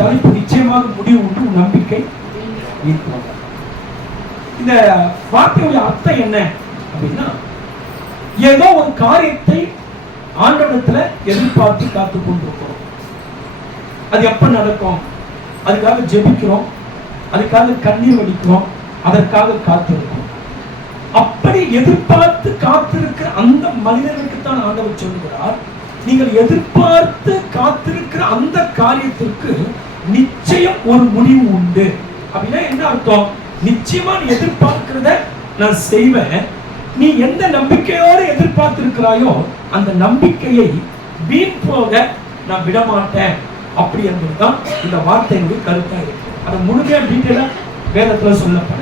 தலைப்பு நிச்சயமாக முடிவு உண்டு, நம்பிக்கை. இந்த வார்த்தையுடைய அர்த்தம் என்ன அப்படின்னா, ஏதோ ஒரு காரியத்தை ஆண்டவரிடத்துல எதிர்பார்த்து காத்து கொண்டிருக்கிறோம். அது எப்ப நடக்கும்? அதுக்காக ஜெபிக்கிறோம், அதுக்காக கண்ணீர் வடிக்கிறோம், அதற்காக காத்திருக்கிறோம். அப்படி எதிர்பார்த்து காத்திருக்கிற அந்த மனிதனுக்கு தான் ஆண்டவர் சொல்லுகிறார், நீங்கள் எதிர்பார்த்து காத்திருக்கிற அந்த காரியத்திற்கு நிச்சயம் ஒரு முடிவு உண்டு. அப்படின்னா என்ன அர்த்தம்? நிச்சயமா நீ எதிர்பார்க்கிறத நான் செய்வேன். நீ எந்த நம்பிக்கையோடு எதிர்பார்த்திருக்கிறாயோ அந்த நம்பிக்கையை வீண் போக நான் விடமாட்டேன். அப்படி என்பதுதான் இந்த வார்த்தையினுடைய கருத்தா இருக்கு. அது முழுமையா டீட்டெயிலா வேதத்துல சொல்லப்பட.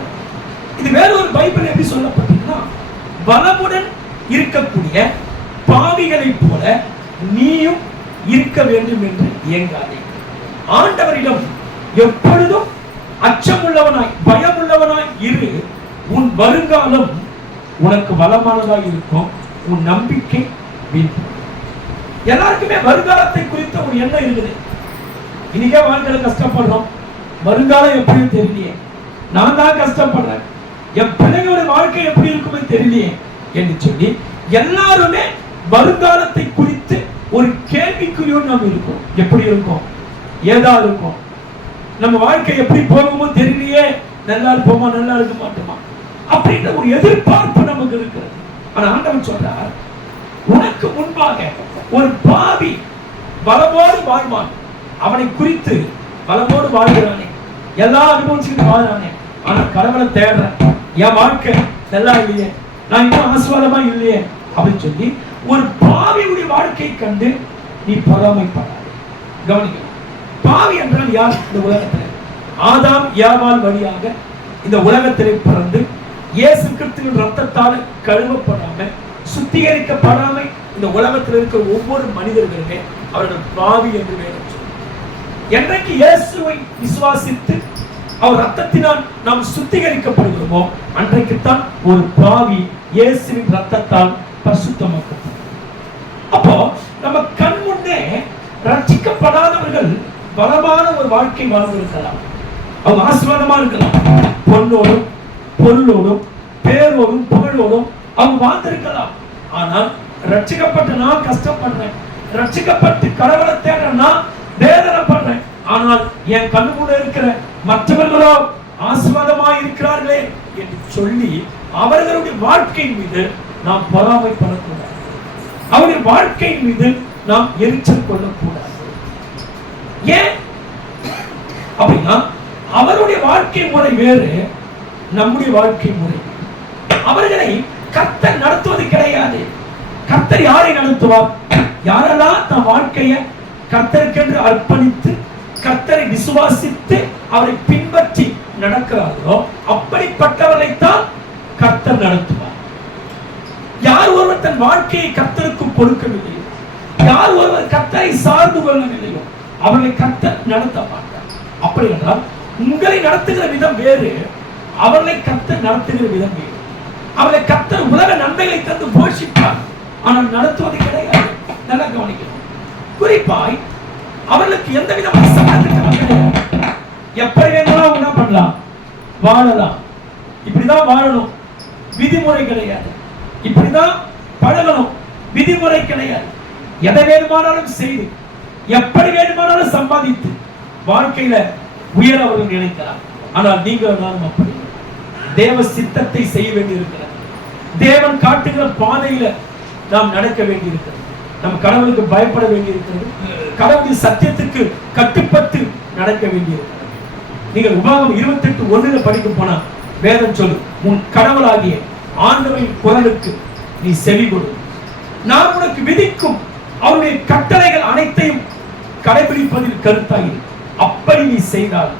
இது வேற ஒரு பைபிள் எப்படி சொல்லப்பட்டதுன்னா, பலமுடன் இருக்கக்கூடிய பாவிகளை போல நீயும் இருக்க வேண்டும் என்று இயங்காதே. ஆண்டவரிடம் எப்பொழுதும் அச்சமுள்ளவனாய் பயமுள்ளவனாய் இரு. உன் வருங்காலம் உனக்கு வளமானதாய் இருக்கும். உன் நம்பிக்கை வீண். எல்லாருக்குமே வருங்காலத்தை குறித்த ஒரு எண்ணம் இருக்குது. இன்னைக்கே வாழ்க்கையில கஷ்டப்படுறோம், வருங்காலம் எப்படி தெரியலையே, நான் தான் கஷ்டப்படுறேன், என் பிள்ளைகளோட வாழ்க்கை எப்படி இருக்குமே தெரியலையே என்று சொல்லி எல்லாருமே வருங்காலத்தை குறித்து ஒரு கேள்விக்குறியோடு நாம் இருக்கோம். எப்படி இருக்கும், ஏதா இருக்கும், நம்ம வாழ்க்கை எப்படி போகுமோ தெரியலையே, நல்லா இருப்போமா நல்லா இருக்க மாட்டோமா அப்படின்ற ஒரு எதிர்பார்ப்பு நமக்கு இருக்கிறது. ஆனா ஆண்டவன் சொல்றார், உனக்கு முன்பாக ஒரு பாவி பலமோடு வாழ்வான். அவனை குறித்து பலமோடு வாழ்கிறானே, எல்லா அனுபவிச்சுட்டு வாழ்றானே, ஆனா கடவுளை தேடுறேன், என் வாழ்க்கை நல்லா இல்லையே, நான் இன்னும் ஆசீர்வாதமா இல்லையே அப்படின்னு சொல்லி ஒரு பாவியுடைய வாழ்க்கை கண்டு நீ பொறாமைப்படாதே. கவனிக்கணும், பாவி என்றால் யார்? இந்த உலகத்தில் ஆதாம் ஏவாள் வழியாக இந்த உலகத்திலே பிறந்து இயேசு கிறிஸ்துவின் ரத்தத்தால் கழுவப்படாம சுத்திகரிக்கப்படாம இந்த உலகத்தில் இருக்கிற ஒவ்வொரு மனிதர்களுமே அவர்கள் பாவி என்று வேணும் சொல்லி, என்றைக்கு இயேசுவை விசுவாசித்து அவர் ரத்தத்தினால் நாம் சுத்திகரிக்கப்படுகிறோமோ அன்றைக்குத்தான் ஒரு பாவி இயேசுவின் ரத்தத்தால் பரிசுத்தமாக்கப்படும். அப்போ நம்ம கண் முன்னே ரட்சிக்கப்படாதவர்கள் பலமான ஒரு வாழ்க்கை வாழ்ந்திருக்கலாம், அவங்க ஆசீர்வாதமா இருக்கலாம், பொண்ணோடும் பொருளோடும் பேரோடும் புகழோடும் அவங்க வாழ்ந்திருக்கலாம். ஆனால் ரட்சிக்கப்பட்டு நான் கஷ்டப்படுறேன், ரட்சிக்கப்பட்டு கடவுளை தேடுறேன், நான் வேதனைப்படுறேன், ஆனால் என் கண்ணு கூட இருக்கிற மற்றவர்களோ ஆசீர்வாதமா இருக்கிறார்களே என்று சொல்லி அவர்களுடைய வாழ்க்கை மீது நாம் பொறாமைப்படக்கூடாது, அவருடைய வாழ்க்கை மீது நாம் எரிச்சல் கொள்ளக்கூடாது. ஏன் அப்படின்னா அவருடைய வாழ்க்கை முறை வேறு, நம்முடைய வாழ்க்கை முறை. அவர்களை கர்த்தர் நடத்துவது கிடையாது. கர்த்தர் யாரை நடத்துவார்? யாரெல்லாம் தன் வாழ்க்கையை கர்த்தருக்கென்று அர்ப்பணித்து கர்த்தரை விசுவாசித்து அவரை பின்பற்றி நடக்கிறார்களோ அப்படிப்பட்டவர்களை தான் கர்த்தர் நடத்துவார். யார் ஒருவர் தன் வாழ்க்கையை கர்த்தருக்கு கொடுக்கவில்லையோ, யார் ஒருவர் கர்த்தரை சார்ந்து கொள்ளவில்லையோ அவர்களை கர்த்தர் நடத்த மாட்டார். அப்படி என்றால் உங்களை நடத்துகிற விதம் வேறு, அவர்களை கர்த்தர் நடத்துகிற விதம் வேறு. அவர்களை கர்த்தர் உலக நன்மைகளை தந்து போஷிப்பார், ஆனால் நடத்துவது கிடையாது. நல்லா கவனிக்கணும். குறிப்பாய் அவர்களுக்கு எந்த விதமான சட்டத்திட்டம் கிடையாது. எப்படி வேணாலும் என்ன பண்ணலாம், வாழலாம், இப்படிதான் வாழணும், விதிமுறை கிடையாது, இப்படிதான் பழகணும், விதிமுறை கிடையாது. எதை வேணுமானாலும் செய்து எப்படி வேணுமானாலும் சம்பாதித்து வாழ்க்கையில உயர அவர்கள் நினைக்கிறார். ஆனால் நீங்கள் நானும் அப்படி தேவ சித்தத்தை செய்ய வேண்டியிருக்கிறது. தேவன் காட்டுகிற பாதையில நாம் நடக்க வேண்டியிருக்கிறது. நம் கடவுளுக்கு பயப்பட வேண்டியிருக்கிறது. கடவுளின் சத்தியத்துக்கு கட்டுப்பட்டு நடக்க வேண்டியிருக்கிறது. நீங்கள் உபாகமம் 28:1 படிக்க போனா வேதம் சொல்லு, உன் கடவுளாகிய ஆண்டவரின் குரலுக்கு நீ செவி கொடு, நான் உனக்கு விதிக்கும் அவருடைய கட்டளைகள் அனைத்தையும் கடைபிடிப்பதில் கருத்தாயிரு. அப்படி நீ செய்தால்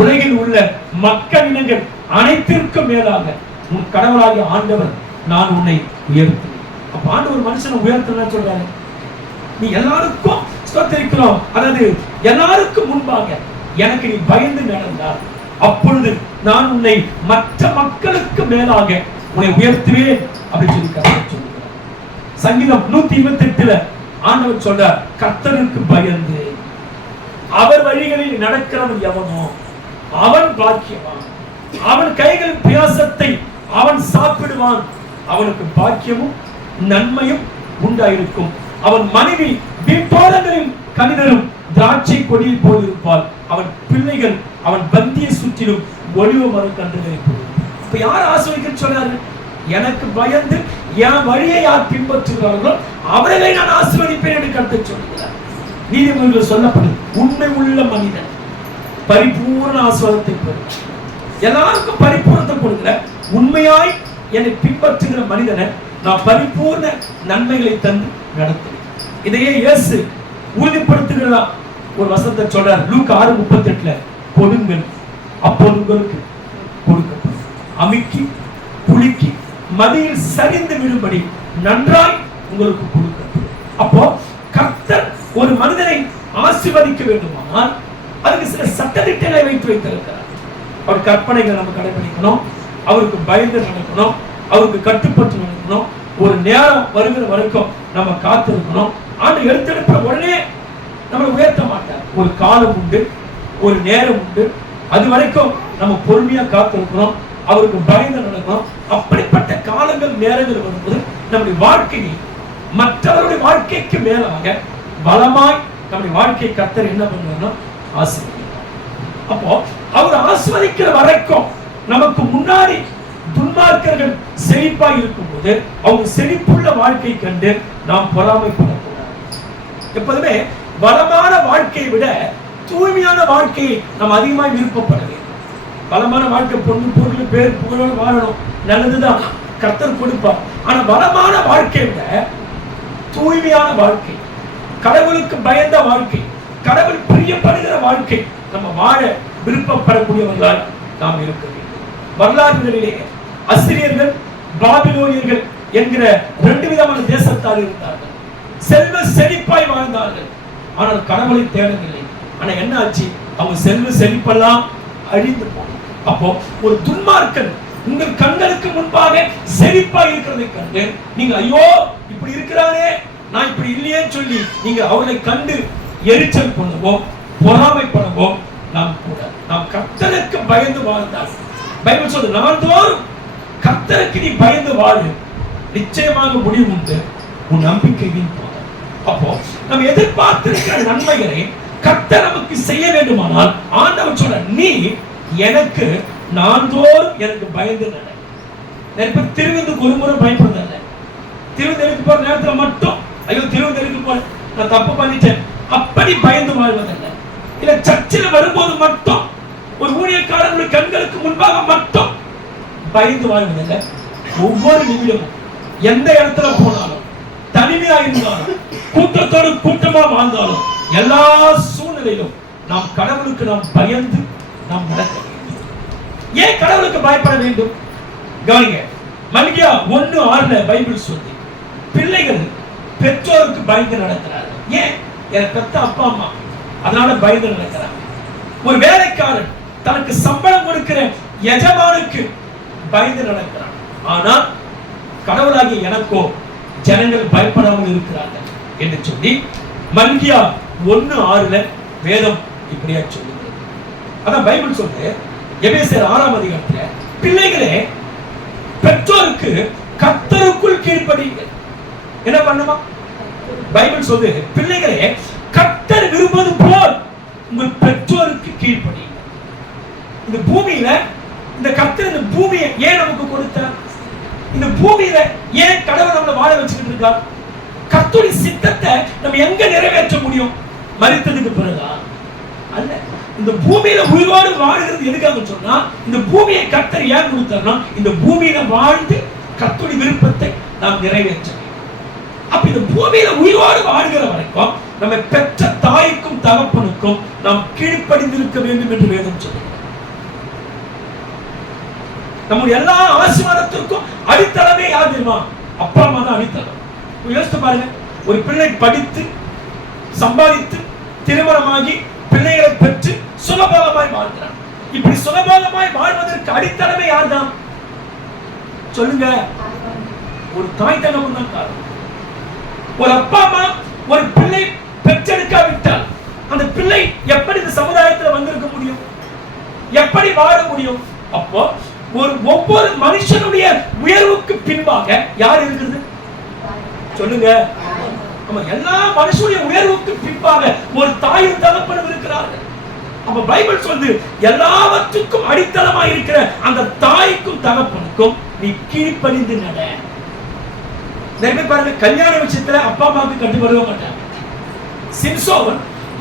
உலகில் உள்ள மக்கள் இனங்கள் அனைத்திற்கும் மேலாக உன் கடவுளாகிய ஆண்டவர் நான் உன்னை உயர்த்துவேன். அப்ப ஆண்டவர் மனுஷனை உயர்த்தணும் சொல்றாரு. நீ எல்லாருக்கும் ஸ்தோத்திரிக்கிறோம், அதாவது எல்லாருக்கும் முன்பாக எனக்கு நீ பயந்து நடந்தால் அப்பொழுது நான் உன்னை மற்ற மக்களுக்கு மேலாக உன்னை உயர்த்துவேன் அப்படின்னு சொல்லி கர்த்தர் சொல்கிறார். சங்கீதம் 128 ஆண்டவர் சொல்றார், கர்த்தருக்கு பயந்து அவர் வழிகளில் நடக்கிறவன் எவனோ அவன் பாக்கியவான். அவன் கைகளின் பிரயாசத்தை அவன் சாப்பிடுவான். அவனுக்கு பாக்கியமும் நன்மையும் உண்டாயிருக்கும். அவன் மனைவி பின்போலங்களில் கனிதரும் திராட்சை கொடியை போல் இருப்பாள். அவன் பிள்ளைகள் அவன் பந்தியை சுற்றிலும் ஒளிவ மரம் கன்றுகளை போல். இப்ப யார் ஆசீர்வதிக்க சொன்னார்கள்? எனக்கு பயந்து என் வழியை யார் பின்பற்றுகிறார்களோ அவர்களை நான் ஆசீர்வதிப்பேன் என்று கர்த்தர் சொல்கிறார். நீதிமொழிகள் சொல்லப்படுது, உண்மை உள்ள மனிதன் பரிபூர்ண ஆசீர்வாதத்தை பெறும். எல்லாருக்கும் பரிபூர்ணத்தை கொடுக்கிற உண்மையாய் என்னை பின்பற்றுகிற மனிதனை நான் பரிபூர்ண நன்மைகளை தந்து நடத்துவேன். இதையே இயேசு உறுதிப்படுத்துகிறதா ஒரு வசனத்தை சொல்றார். லூக்கா 6:38, கொடுங்கள் அப்போது உங்களுக்கு கொடுக்கப்படும், அமுக்கி குலுக்கி மடியில் சரிந்து விடும்படி நன்றாய் உங்களுக்கு கொடுக்கப்படும். அப்போ கர்த்தர் ஒரு மனிதனை ஆசீர்வதிக்க வேண்டுமானால் அதுக்கு சில சட்டதிட்டங்களை வைத்து வைத்திருக்கிறார். அவர் கற்பனைகளை நம்ம கடைபிடிக்கணும், அவருக்கு பயந்து நடக்கணும், அவருக்கு கட்டுப்பட்டு நடக்கணும். ஒரு நேரம் வருகிற வரைக்கும் நம்ம காத்திருக்கணும். ஆண்டு எடுத்தெடுப்ப உடனே நம்மளை உயர்த்த மாட்டார். ஒரு காலம் உண்டு, ஒரு நேரம் உண்டு. அது வரைக்கும் நம்ம பொறுமையா காத்திருக்கணும், அவருக்கு பயந்து நடக்கணும். அப்படிப்பட்ட காலங்கள் நேரங்கள் வரும்போது நம்முடைய வாழ்க்கையை மற்றவருடைய வாழ்க்கைக்கு மேலாக பலமாய் நம்முடைய வாழ்க்கை கர்த்தர் என்ன பண்ணுவார்னா ஆசீர்வதிப்பார். அப்போ அவர் ஆசீர்வதிக்கிற வரைக்கும் நமக்கு முன்னாடி துன்மார்க்கர்கள் செழிப்பாய் இருக்கும்போது அவங்க செழிப்புள்ள வாழ்க்கை கண்டு நாம் பொறாமைப்படக்கூடாது. எப்போதுமே பலமான வாழ்க்கையை விட தூய்மையான வாழ்க்கையை நாம் அதிகமாக விருப்பப்பட வேண்டும். பலமான வாழ்க்கை பொண்ணு பொருள் பேர் புகழோடு வாழணும், நல்லதுதான், கர்த்தர் கொடுப்பார். ஆனா பலமான வாழ்க்கையை விட தூய்மையான வாழ்க்கை, கடவுளுக்கு பயந்த வாழ்க்கை, கடவுள் பிரியப்படுகிற வாழ்க்கை நம்ம வாழ விருப்பப்படக்கூடியவர்களால் நாம் இருக்க வேண்டும். வரலாறுகளிலே அசிரியர்கள் பாபிலோனியர்கள் என்கிற 2 விதமான தேசத்தார் இருந்தார்கள். செல்வ செழிப்பாய் வாழ்ந்தார்கள், ஆனால் கடவுளை தேடவில்லை. ஆனா என்ன ஆச்சு? அவங்க செல்வ செழிப்பெல்லாம் அழிந்து போனது. அப்போ ஒரு துன்மார்க்கன் உங்கள் கண்களுக்கு முன்பாக செழிப்பாய் இருக்கிறதை கண்டு நீங்க ஐயோ இப்படி இருக்கிறானே நான் இப்படி இல்லையே சொல்லி நீங்க அவர்களை கண்டு எரிச்சல் பண்ணுவோம், பொறாமைப்படுவோம். நாம் கூட நாம் கர்த்தருக்கு பயந்து வாழ்ந்தால் பைபிள் சொல்லுது, நாள்தோறும் கர்த்தருக்கு நீ பயந்து வாழு, நிச்சயமாக முடிவு உண்டு, உன் நம்பிக்கை வீண் போகாது. அப்போ நம்ம எதிர்பார்த்திருக்கிற நன்மைகளை கர்த்தர் நமக்கு செய்ய வேண்டுமானால் ஆண்டவர் சொல்ற, நீ எனக்கு நாள்தோறும் எனக்கு பயந்து நட. திருவிந்துக்கு ஒரு முறை பயப்படுறதில்லை. திருவிந்தலுக்கு போற நேரத்தில் மட்டும் ஐயோ திருவிந்தலுக்கு போற நான் தப்பு பண்ணிட்டேன் அப்படி பயந்து வாழ்வதில்லை. இல்ல சர்ச்சில் வரும்போது மட்டும் ஒரு ஊழியக்காரனுடைய கண்களுக்கு முன்பாக மட்டும் பயந்து வாழ்வதில்லை. ஒவ்வொரு நிமிடமும் எந்த இடத்துல போனாலும், தனிமையா இருந்தாலும், கூட்டத்தோடு கூட்டமா வாழ்ந்தாலும், எல்லா சூழ்நிலையிலும் நாம் கடவுளுக்கு நாம் பயந்து நாம் நடக்க வேண்டும். ஏன் கடவுளுக்கு பயப்பட வேண்டும்? கவனிங்க, மல்கியா 1:6 பைபிள் சொல்லி பிள்ளைகள் பெற்றோருக்கு பயந்து நடக்கிறார்கள். ஏன்? எனக்கு பெத்த அப்பா அம்மா அதனால பயந்து நடக்கிறாங்க. ஒரு வேலைக்காரன் தனக்கு சம்பளம் கொடுக்கிற எஜமானுக்கு பயந்து நடக்கிறான். ஆனால் கடவுளாகிய எனக்கோ ஜனங்கள் பயப்படாமல் இருக்கிறார்கள் என்று சொல்லி மல்கியா 1:6 வேதம் இப்படியா சொல்லுகிறது. அதான் பைபிள் சொல்லுது, எபேசியர் 6ஆம் அதிகாரத்துல பிள்ளைகளே பெற்றோருக்கு கர்த்தருக்குள் கீழ்ப்படியுங்கள். என்ன பண்ணுமா? பைபிள் சொல்லுது, பிள்ளைகளே கர்த்தர் விரும்புவது போல் உங்கள் பெற்றோருக்கு கீழ்ப்படியுங்கள். இந்த பூமியில இந்த கர்த்தர் இந்த பூமியை ஏன் நமக்கு கொடுத்தார்? இந்த பூமியில ஏன் கடவுள் நம்மளை வாழ வச்சுக்கிட்டு இருக்கார்? கர்த்தருடைய சித்தத்தை நம்ம எங்க நிறைவேற்ற முடியும்? மரித்ததுக்கு பிறகா? அல்ல. இந்த பூமியில உயிரோடு வாழ்கிறது எதுக்காக சொன்னா, இந்த பூமியை கர்த்தர் ஏன் கொடுத்தார்னா இந்த பூமியில வாழ்ந்து கர்த்தருடைய விருப்பத்தை நாம் நிறைவேற்ற. அப்ப இந்த பூமியில உயிரோடு வாழ்கிற வரைக்கும் நம்ம பெற்ற தாய்க்கும் தகப்பனுக்கும் நாம் கீழ்ப்படிந்திருக்க வேண்டும் என்று வேதம் சொல்லுகிறது. நம்முடைய எல்லா ஆசீர்வாதத்திற்கும் அடித்தளமே யார் தெரியுமா? அப்பா அம்மா தான் அடித்தளம். யோசித்து பாருங்க, ஒரு பிள்ளை படித்து சம்பாதித்து திருமணமாகி பிள்ளைகளை பெற்று சுலபமாய் வாழ்கிறான். இப்படி சுலபமாய் வாழ்வதற்கு அடித்தளமே யார் தான்? சொல்லுங்க. ஒரு தாய் தகப்பன் தான் காரணம். ஒரு அப்பா அம்மா ஒரு பிள்ளை பெற்றெடுக்காவிட்டால் அந்த பிள்ளை எப்படி இந்த சமுதாயத்தில் வந்திருக்க முடியும்? எப்படி வாழ முடியும்? அப்போ ஒவ்வொரு மனுஷனுடைய உயர்வுக்கு பின்பாக யார் இருக்கிறது சொல்லுங்க? ஆமா, எல்லா மனுஷனுடைய உயர்வுக்கு பின்பாக ஒரு தாயும் தகப்பனும் இருக்கிறார்கள். அப்ப பைபிள் சொல்லுது, எல்லாவற்றுக்கும் அடித்தளமாக இருக்கிற அந்த தாய்க்கும் தகப்பனுக்கும் நீ கீழ்ப்படிந்து நட. நிறைய பாருங்க, கல்யாண விஷயத்துல அப்பா அம்மாவுக்கு கட்டுப்படவே மாட்டாங்க. சிம்சோன்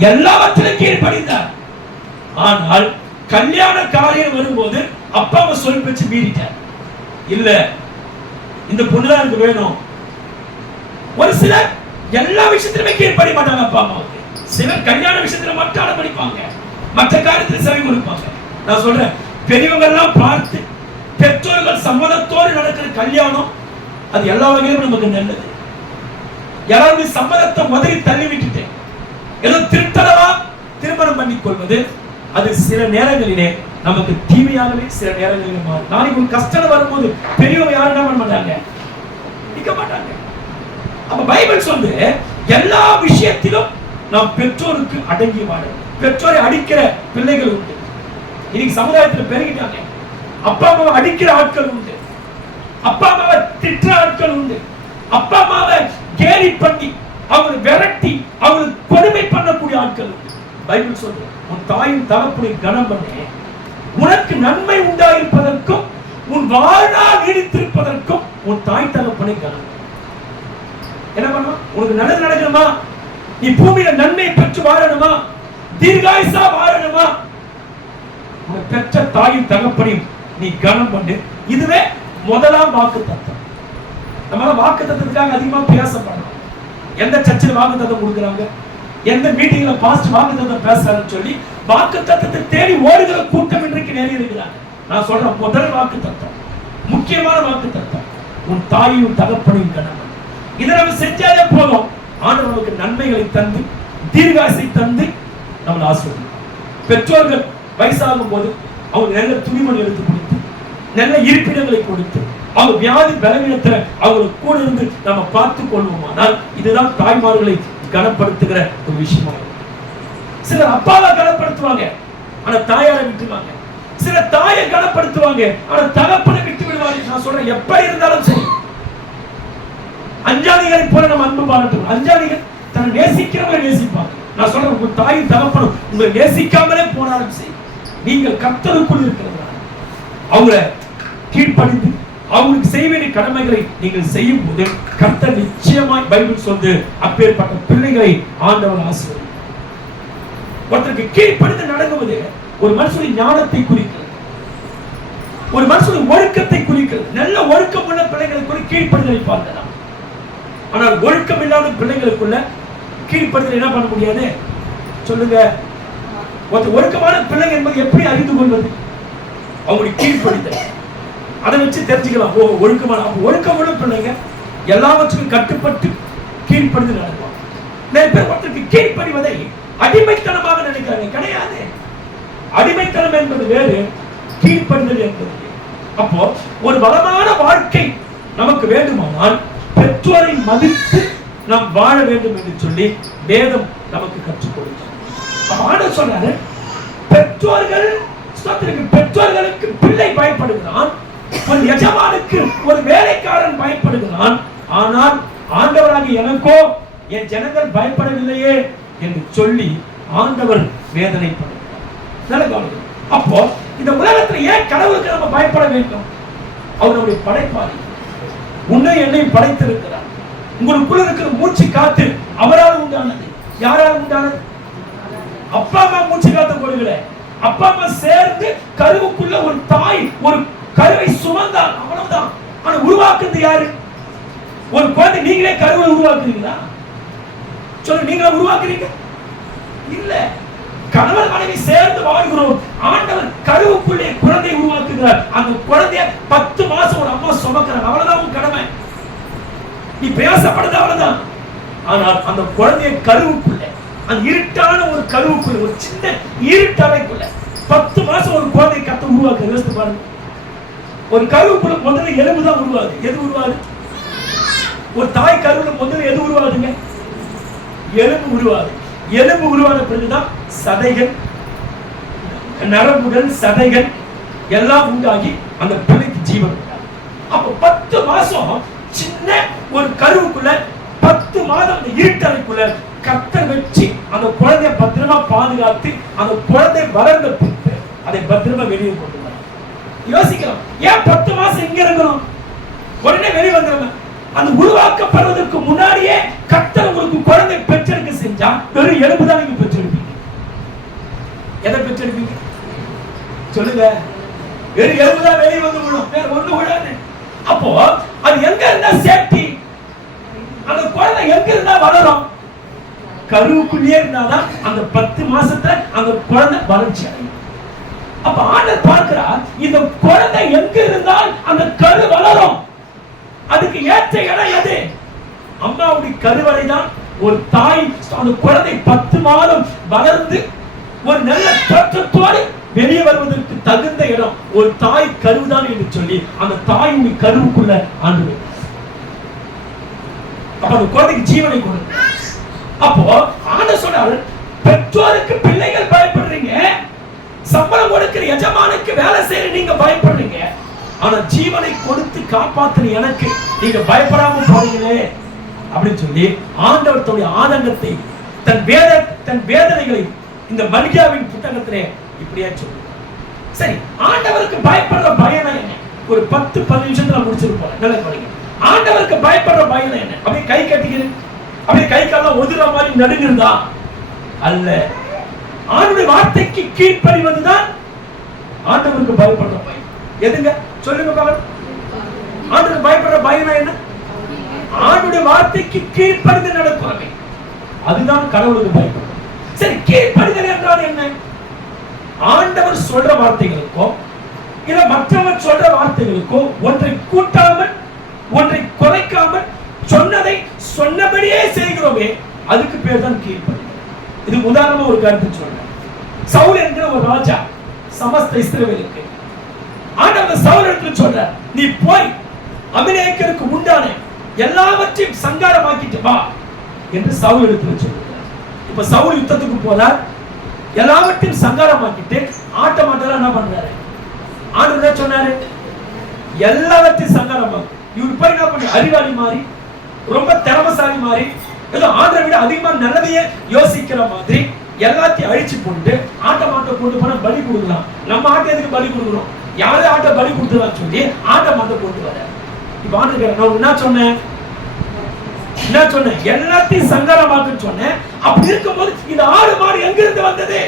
எல்லாவற்றிலும் கீழ்ப்படிந்தார். ஆனால் கல்யாண காரியம் வரும்போது அப்பா அம்மா சொல் பேச்சு மீறிட்டார். இல்ல, இந்த பொண்ணுதான் எனக்கு வேணும். ஒரு சிலர் எல்லா விஷயத்திலுமே கீழ்ப்படி மாட்டாங்க அப்பா அம்மாவுக்கு. சிலர் கல்யாண விஷயத்துல மட்டும் அடம்பிடிப்பாங்க, மற்ற காரியத்தில் செவி கொடுப்பாங்க. நான் சொல்றேன், பெரியவங்க எல்லாம் பார்த்து பெற்றோர்கள் சம்மதத்தோடு நடக்கிற கல்யாணம் அது எல்லா வகையிலும் நமக்கு நல்லது. யாராவது சம்மதத்தை முதலி தள்ளி விட்டுட்டு ஏதோ திருத்தலவா திருமணம் பண்ணிக் கொள்வது அது சில நேரங்களிலே நமக்கு தீமையாகவே சில நேரங்களிலே மாறும். நாளைக்கு ஒரு கஷ்டம் வரும்போது பெரியவங்க யாரும் என்ன பண்ண மாட்டாங்க, நிக்க மாட்டாங்க. அப்ப பைபிள் சொல்லு, எல்லா விஷயத்திலும் நாம் பெற்றோருக்கு அடங்கி வாழ. பெற்றோரை அடிக்கிற பிள்ளைகள் உண்டு. இன்னைக்கு சமுதாயத்தில் பெருகிட்டாங்க. அப்பா அம்மாவை அடிக்கிற ஆட்கள் உண்டு, அப்பா அம்மாவை திட்டுற ஆட்கள் உண்டு, அப்பா அம்மாவை கேலி பண்ணி அவங்களை விரட்டி அவங்களுக்கு கொடுமை பண்ணக்கூடிய ஆட்கள் உண்டு. பைபிள் சொல்ற, உன் தாயின் தகப்பனை கனம் பண்ண உனக்கு நன்மை உண்டாயிருப்பதற்கும் உன் வாழ்நாள் நீடித்திருப்பதற்கும் உன் தாய் தகப்பனை கனம். என்ன பண்ணும்? உனக்கு நல்லது நடக்கணுமா, நீ பூமியில நன்மை பெற்று வாழணுமா, தீர்காயுசா வாழணுமா, உனக்கு பெற்ற தாயின் தகப்பனையும் நீ கனம் பண்ணு. இதுவே முதலாம் வாக்கு தத்தம். நம்ம வாக்கு தத்தத்துக்காக அதிகமா பேசப்படணும். எந்த சர்ச்சில் வாக்கு தத்தம் கொடுக்குறாங்க, எந்த மீட்டிங்ல பாஸ்ட் வாக்கு தத்தம் பேசுறாருன்னு சொல்லி வாக்கு தத்தத்தை தேடி ஓடுகிற கூட்டம் இன்றைக்கு நிறைய இருக்கிறாங்க. நான் சொல்றேன், முதல் வாக்கு தத்தம், முக்கியமான வாக்கு தத்தம், உன் தாயும் தகப்பனையும் கனம். இதை நம்ம செஞ்சாலே போதும், ஆண்டவர் நமக்கு நன்மைகளை தந்து தீர்காசை தந்து நம்மளை ஆசீர்வதிப்பார். பெற்றோர்கள் வயசாகும் போது அவங்க நல்ல துணிமணி எடுத்து கொடுத்து, நல்ல இருப்பிடங்களை கொடுத்து, அவங்க வியாதி பலவீனத்துல அவங்களுக்கு கூட இருந்து நம்ம பார்த்துக் கொள்வோமானால் இதுதான் தாய்மார்களை கனப்படுத்துகிற ஒரு விஷயமா. சிலர் அப்பாவை கனப்படுத்துவாங்க, ஆனா தாயாரை விட்டுவாங்க. சில தாயை கனப்படுத்துவாங்க, ஆனா தகப்பனை விட்டு விடுவாங்க. நான் சொல்றேன், எப்படி இருந்தாலும் சரி, அஞ்சாதிகளை போல நம்ம அன்பு பாராட்டணும். அஞ்சாதிகள் தன்னை நேசிக்கிறவங்களை நேசிப்பாங்க. நான் சொல்றேன், உங்க தாயும் தகப்பனும் உங்களை நேசிக்காமலே போனாலும் சரி, நீங்கள் கர்த்தருக்குள் இருக்கிறவங்க அவங்கள கீழ்ப்படிந்து அவங்களுக்கு செய்ய வேண்டிய கடமைகளை நீங்கள் செய்யும் போது கர்த்தர் நிச்சயமாய் பைபிள் சொல்லுது, அப்பேற்பட்ட பிள்ளைகளை ஆண்டவர் ஆசீர்வதிப்பார். ஒருத்தருக்கு கீழ்ப்படிந்து நடக்குவது ஒரு மனுஷனுடைய ஞானத்தை குறிக்கிறது, ஒரு மனுஷனுடைய ஒழுக்கத்தை குறிக்கிறது. நல்ல ஒழுக்கம் உள்ள பிள்ளைகளுக்குள்ள கீழ்ப்படிதலை பார்க்கலாம். ஆனால் ஒழுக்கம் இல்லாத பிள்ளைகளுக்குள்ள கீழ்ப்படிதல் என்ன பண்ண முடியாது சொல்லுங்க? ஒழுக்கமான பிள்ளைங்க என்பது எப்படி அறிந்து கொள்வது? அவங்களுடைய கீழ்ப்படிதல், அதை வச்சு தெரிஞ்சுக்கலாம். ஒழுக்கமான ஒழுக்கமுள்ள பிள்ளைங்க எல்லாவற்றுக்கும் கட்டுப்பட்டு கீழ்ப்படிந்து நடக்குவாங்க. நிறைய பேர் ஒருத்தருக்கு கீழ்ப்படிவதை அடிமைத்தனமாக நினைக்கிறாங்க. கிடையாது. அடிமைத்தனம் என்பது வேறு, கீழ்ப்படிதல் என்பது. அப்போ ஒரு வளமான வாழ்க்கை நமக்கு வேண்டுமானால் பெற்றோரை மதித்து நாம் வாழ வேண்டும் என்று சொல்லி வேதம் நமக்கு கற்றுக் கொடுத்தார். ஆண்டவர் சொல்றாரு, பெற்றோர்களுக்கு பிள்ளை பயப்படுகிறான், ஒரு எஜமானுக்கு ஒரு வேலைக்காரன் பயப்படுகிறான், ஆனால் ஆண்டவராகிய எனக்கோ என் ஜனங்கள் பயப்படவில்லையே என்று சொல்லி ஆண்டவர் வேதனைப்படுகிறார். நல்ல கவனிங்க. அப்போ இந்த உலகத்துல ஏன் கடவுளுக்கு நம்ம பயப்பட வேண்டும்? அவர் நம்முடைய படைப்பாளி, உன்னை என்னை படைத்திருக்கிறார். உங்களுக்குள்ள இருக்கிற மூச்சு காத்து அவரால் உண்டானது. யாரால் உண்டானது? அப்பா அம்மா மூச்சு காத்து கொடுக்கல, அப்பா அம்மா சேர்ந்து கருவுக்குள்ள ஒரு தாய் ஒரு கருவை சுமந்தார், அவ்வளவுதான். ஆனா உருவாக்குறது யாரு? ஒரு குழந்தை நீங்களே கருவை உருவாக்குறீங்களா? சொல்லுங்க, நீங்களா உருவாக்குறீங்க? இல்ல, கணவன் மனைவி சேர்ந்து வாழ்கிறோம். ஆண்டவர் கருவுக்குள்ளே குழந்தை உருவாக்குகிறார். அந்த குழந்தைய 10 மாசம் ஒரு அம்மா சுமக்கிறார், அவ்வளவுதான் உன் கடமை. நீ பேசப்படுது அவ்வளவுதான். ஆனால் அந்த குழந்தைய கருவுக்குள்ள, அந்த இருட்டான ஒரு கருவுக்குள்ள, ஒரு சின்ன இருட்டறைக்குள்ள 10 மாசம் ஒரு குழந்தை கத்த உருவாக்க யோசித்து பாருங்க. ஒரு கருவுக்குள்ள முதல்ல எலும்பு தான் உருவாது. எது உருவாது? ஒரு தாய் கருவுல முதல்ல எது உருவாதுங்க? எலும்பு உருவாது. எலும்பு உருவான பிறகுதான் சதைகள், நரம்புகள், சதைகள் எல்லாம் உண்டாகி அந்த பிள்ளைக்கு ஜீவன். அப்ப 10 மாசம் சின்ன ஒரு கருவுக்குள்ள 10 மாதம் அந்த இருட்டறைக்குள்ள கர்த்தர் வச்சு அந்த குழந்தைய பத்திரமா பாதுகாத்து அந்த குழந்தை வளர்ந்த பிறகு அதை பத்திரமா வெளியே கொண்டு வர யோசிக்கிறோம். ஏன் 10 மாசம் இங்க இருக்கணும்? உடனே வெளியே வந்துருங்க. அந்த உருவாக்கப்படுவதற்கு முன்னாடியே கர்த்தர் உங்களுக்கு குழந்தை பெற்றெடுக்க செஞ்சா வெறும் எலும்பு தான் நீங்க பெற்றெடுப்பீங்க. எதை பெற்றெடுப்பீங்க சொல்லுங்க? வெறும் எலும்பு தான் வெளியே வந்து விடும், வேற ஒண்ணு விடாது. அப்போ அது எங்க இருந்தா சேஃப்டி? அந்த குழந்தை எங்க இருந்தா வளரும்? கருவுக்குள்ளே இருந்தாதான் அந்த 10 மாசத்துல அந்த குழந்தை வளர்ச்சி அடையும். அப்ப ஆண்டவர் பார்க்கிறார், இந்த குழந்தை எங்க இருந்தால் அந்த கரு வளரும். அதுக்கு ஏற்ற இடம் எது? அம்மாவுடைய கருவறை தான். ஒரு தாய் அந்த குழந்தை 10 மாதம் வளர்ந்து ஒரு நல்ல தோற்றத்தோடு வெளியே வருவதற்கு தகுந்த இடம் ஒரு தாய் கருவுதான் என்று சொல்லி அந்த தாயுடைய கருவுக்குள்ள ஆண்டு அப்ப அந்த குழந்தைக்கு ஜீவனை கொடுங்க. அப்போ ஆண்டவர் சொன்னார், பெற்றோருக்கு பிள்ளைகள் பயப்படுறீங்க, சம்பளம் கொடுக்கிற எஜமானுக்கு வேலை செய்யற நீங்க பயப்படுறீங்க, ஆனா ஜீவனை கொடுத்து காப்பாத்துற எனக்கு நீங்க பயப்படாம போறீங்களே அப்படின்னு சொல்லி ஆண்டவர் தன்னுடைய ஆதங்கத்தை தன் வேதனைகளை இந்த மல்கியாவின் புத்தகத்திலே இப்படியே சொல்லு. சரி, ஆண்டவருக்கு பயப்படுற பயம் என்ன? ஒரு 10-15 நிமிஷத்துல முடிச்சிருப்போம். நல்லா பாருங்க. ஆண்டவருக்கு பயப்படுற பயம் என்ன? அப்படியே கை கட்டிக்கிறது, அப்படியே கை காலம் ஒதுற மாதிரி நடுங்குறதா அல்ல. ஆண்டவருடைய வார்த்தைக்கு கீழ்ப்படிவதுதான் ஆண்டவருக்கு பயப்படுற பயம். எதுங்க சொல்லுங்க பாருங்க. ஆண்டவருக்கு பயப்படுற பயம் என்ன? ஆண்டவருடைய வார்த்தைக்கு கீழ்ப்படிந்து நடக்கிறவை, அதுதான் கடவுளுக்கு பயப்படுறது. சரி, கீழ்ப்படிதல் என்றால் என்ன? ஆண்டவர் சொல்ற வார்த்தைகளுக்கோ இல்ல மற்றவர் சொல்ற வார்த்தைகளுக்கோ ஒன்றை கூட்டாமல் ஒன்றை குறைக்காமல் சொன்னதை சொன்னபடியே செய்கிறோமே, அதுக்கு பேர் தான் கீழ்ப்படிதல். இது உதாரணமா ஒரு கருத்து சொல்றேன். சவுல் என்கிற ஒரு ராஜா சமஸ்த இஸ்ரவேலுக்கு ஆண்டவர் சவுல் இடத்துல சொல்ற, நீ போய் அபிமெலேக்குக்கு உண்டான எல்லாவற்றையும் சங்காரமாக்கிட்டு வா என்று சவுல் இடத்துல சொல்றார். இப்ப சவுல் யுத்தத்துக்கு போறார், எல்லாவற்றையும் சங்காரமாக்கிட்டு ஆட்டமாட்டெல்லாம் என்ன பண்றாரு? ஆண்டவர் சொன்னாரு, எல்லாவற்றையும் சங்காரமாக்கு. இவர் போய் என்ன பண்ண? அறிவாளி மாதிரி, ரொம்ப திறமசாலி மாதிரி, ஏதோ ஆண்டவரை விட அதிகமா நல்லதையே யோசிக்கிற மாதிரி எல்லாத்தையும் அழிச்சு போட்டு ஆட்டமாட்டை கொண்டு போனா பலி கொடுக்கலாம். நம்ம ஆட்டை எதுக்கு பலி கொடுக்கணும்? யாரும் ஆட்டை பலி கொடுத்துதான் சொல்லி ஆட்டமாட்டை கொண்டு வர. இப்ப ஆண்டு நான் என்ன சொன்னேன்? எல்லாத்தையும் சங்கரமாக்குன்னு சொன்னேன். அப்படி இருக்கும்போது இந்த ஆடு மாடு எங்க இருந்து வந்தது?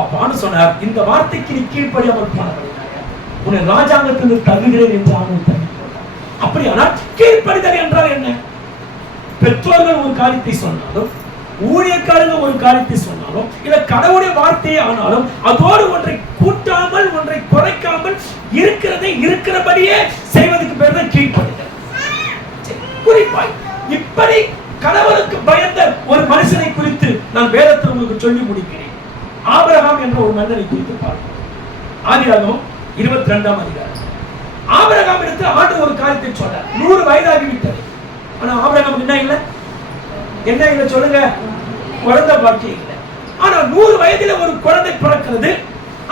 அப்பான்னு சொன்னார், இந்த வார்த்தைக்கு நீ கீழ்ப்படியாமல் போனபடினால உன்னை ராஜாங்கத்திலிருந்து தகுகிறேன் என்று ஆண்டவர் தகுதி போட்டார். அப்படியானால் கீழ்ப்படிதல் என்றால் என்ன? பெற்றோர்கள் ஒரு காரியத்தை சொன்னாலும், ஊழியக்காரங்க ஒரு காரியத்தை சொன்னாலும், இல்ல கடவுளுடைய வார்த்தையே ஆனாலும் அதோடு ஒன்றை கூட்டாமல் ஒன்றை குறைக்காமல் இருக்கிறதை இருக்கிறபடியே செய்வதற்கு பேர் தான் கீழ்ப்படிதல். குறிப்பாய் இப்படி கடவுளுக்கு பயந்த ஒரு மனுஷனை குறித்து நான் வேதத்தில் உங்களுக்கு சொல்லி முடிக்கிறேன். ஆபிரகாம் என்ற ஒரு மனிதனை குறித்து பார்ப்போம். ஆதியாகமம் 22ஆம் அதிகாரம். ஆபிரகாம் இடத்தில் ஆண்டவர் ஒரு காரியத்தை சொன்னார். 100 வயதாகிவிட்டது. ஆனா ஆபிரகாம் என்ன இல்ல சொல்லுங்க? குழந்தை பாக்கியம் இல்லை. ஆனா 100 வயதில ஒரு குழந்தை பிறக்கிறது.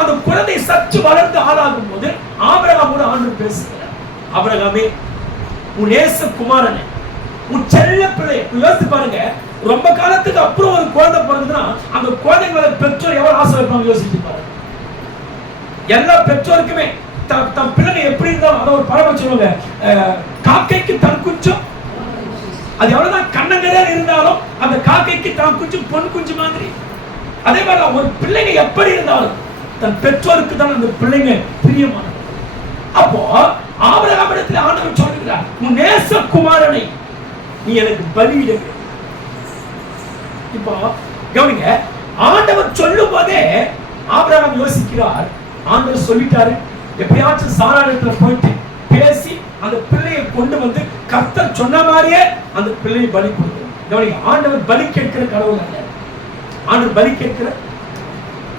அந்த குழந்தை சற்று வளர்ந்து ஆளாகும் போது ஆபிரகாமோடு ஆண்டவர் பேசுகிறார். ஆபிரகாமே, உன் நேச குமாரனே, உன் செல்ல பிள்ளை. யோசித்து பாருங்க, ரொம்ப காலத்துக்கு அப்புறம் ஒரு குழந்தை பிறந்ததுன்னா அந்த குழந்தைங்களை பெற்றோர் எவ்வளவு ஆசை வைப்பாங்க யோசிச்சு பாருங்க. எல்லா பெற்றோருக்குமே தன் பிள்ளை எப்படி இருந்தாலும் அதை ஒரு பழமொழி சொல்லுவாங்க, காக்கைக்கு தன் குஞ்சம். அது எவ்வளவுதான் கண்ணங்கரையா இருந்தாலும் அந்த காக்கைக்கு தான் குஞ்சு பொன் குஞ்சு மாதிரி. அதே மாதிரி ஒரு பிள்ளைங்க எப்படி இருந்தாலும் தன் பெற்றோருக்கு தான் அந்த பிள்ளைங்க பிரியமானது. அப்போ ஆபிரகாம் இடத்துல ஆண்டவர் சொல்லுகிறார், உன் நேச குமாரனை நீ எனக்கு பலியிட. இப்போ கவனிங்க, ஆண்டவர் சொல்லும் போதே ஆபிரகாம் யோசிக்கிறார். ஆண்டவர் சொல்லிட்டாரு, எப்படியாச்சும் சாரா இடத்துல போயிட்டு பேசி அந்த பிள்ளையை கொண்டு வந்து கர்த்தர் சொன்ன மாதிரியே அந்த பிள்ளையை பலி கொடுக்கணும். கவனிங்க, ஆண்டவர் பலி கேட்கிற கடவுள் அல்ல. ஆண்டவர் பலி கேட்கிற,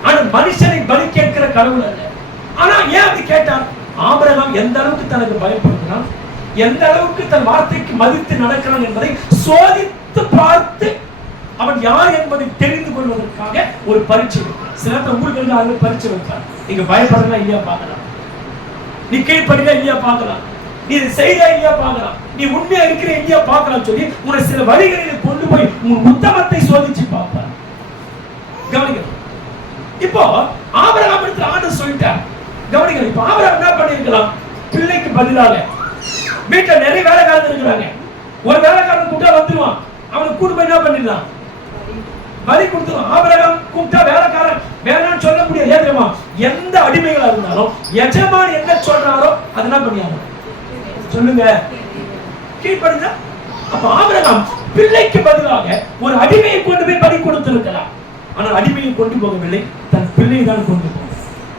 ஆண்டவர் மனுஷனை பலி கேட்கிற கடவுள் அல்ல. ஆனா ஏன் அப்படி கேட்டார்? ஆபிரகாம் எந்த அளவுக்கு தனக்கு பயப்படுகிறான், எந்த அளவுக்கு தன் வார்த்தைக்கு மதித்து நடக்கிறான் என்பதை சோதித்து பார்த்து அவன் யார் என்பதை தெரிந்து கொள்வதற்காக ஒரு பரீட்சை. சில உங்களுக்கு பரீட்சை வைப்பார். நீங்க பயப்படலாம் இல்லையா பார்க்கலாம், நீ கீழ்படியா இல்லையா பார்க்கலாம், நீ செய்தா இல்லையா பார்க்கலாம், நீ உண்மையா இருக்கிற இல்லையா பார்க்கலாம் சொல்லி உன்னை சில வழிகளில் கொண்டு போய் உன் உத்தமத்தை சோதிச்சு பார்ப்பார். கவனிக்கணும். இப்போ ஆபிரகாம் இடத்துல ஆண்டவர் சொல்லிட்டார். கவனிக்கணும். இப்போ ஆபிரகாம் என்ன பண்ணிருக்கலாம்? பிள்ளைக்கு பதிலாக வீட்டுல நிறைய வேலைக்காரங்க இருக்கிறாங்க. ஒரு வேலைக்காரன் கூட்டா வந்துருவான், அவனுக்கு கூட்டு போய் என்ன பண்ணிடலாம்? பலி கொடுத்துருவான். ஆபிரகாம் கூப்பிட்டா வேலைக்காரன் வேணான்னு சொல்ல முடியாது. ஏன்? எந்த அடிமைகளா இருந்தாலும் எஜமான் என்ன சொல்றாரோ அது என்ன பண்ணியாங்க சொல்லுங்க, கீழ்படுங்க. அப்ப ஆபிரகாம் பிள்ளைக்கு பதிலாக ஒரு அடிமையை கொண்டு போய் பலி கொடுத்திருக்கலாம். ஆனால் அடிமையை கொண்டு போகவில்லை, தன் பிள்ளையை தான் கொண்டு போகும்.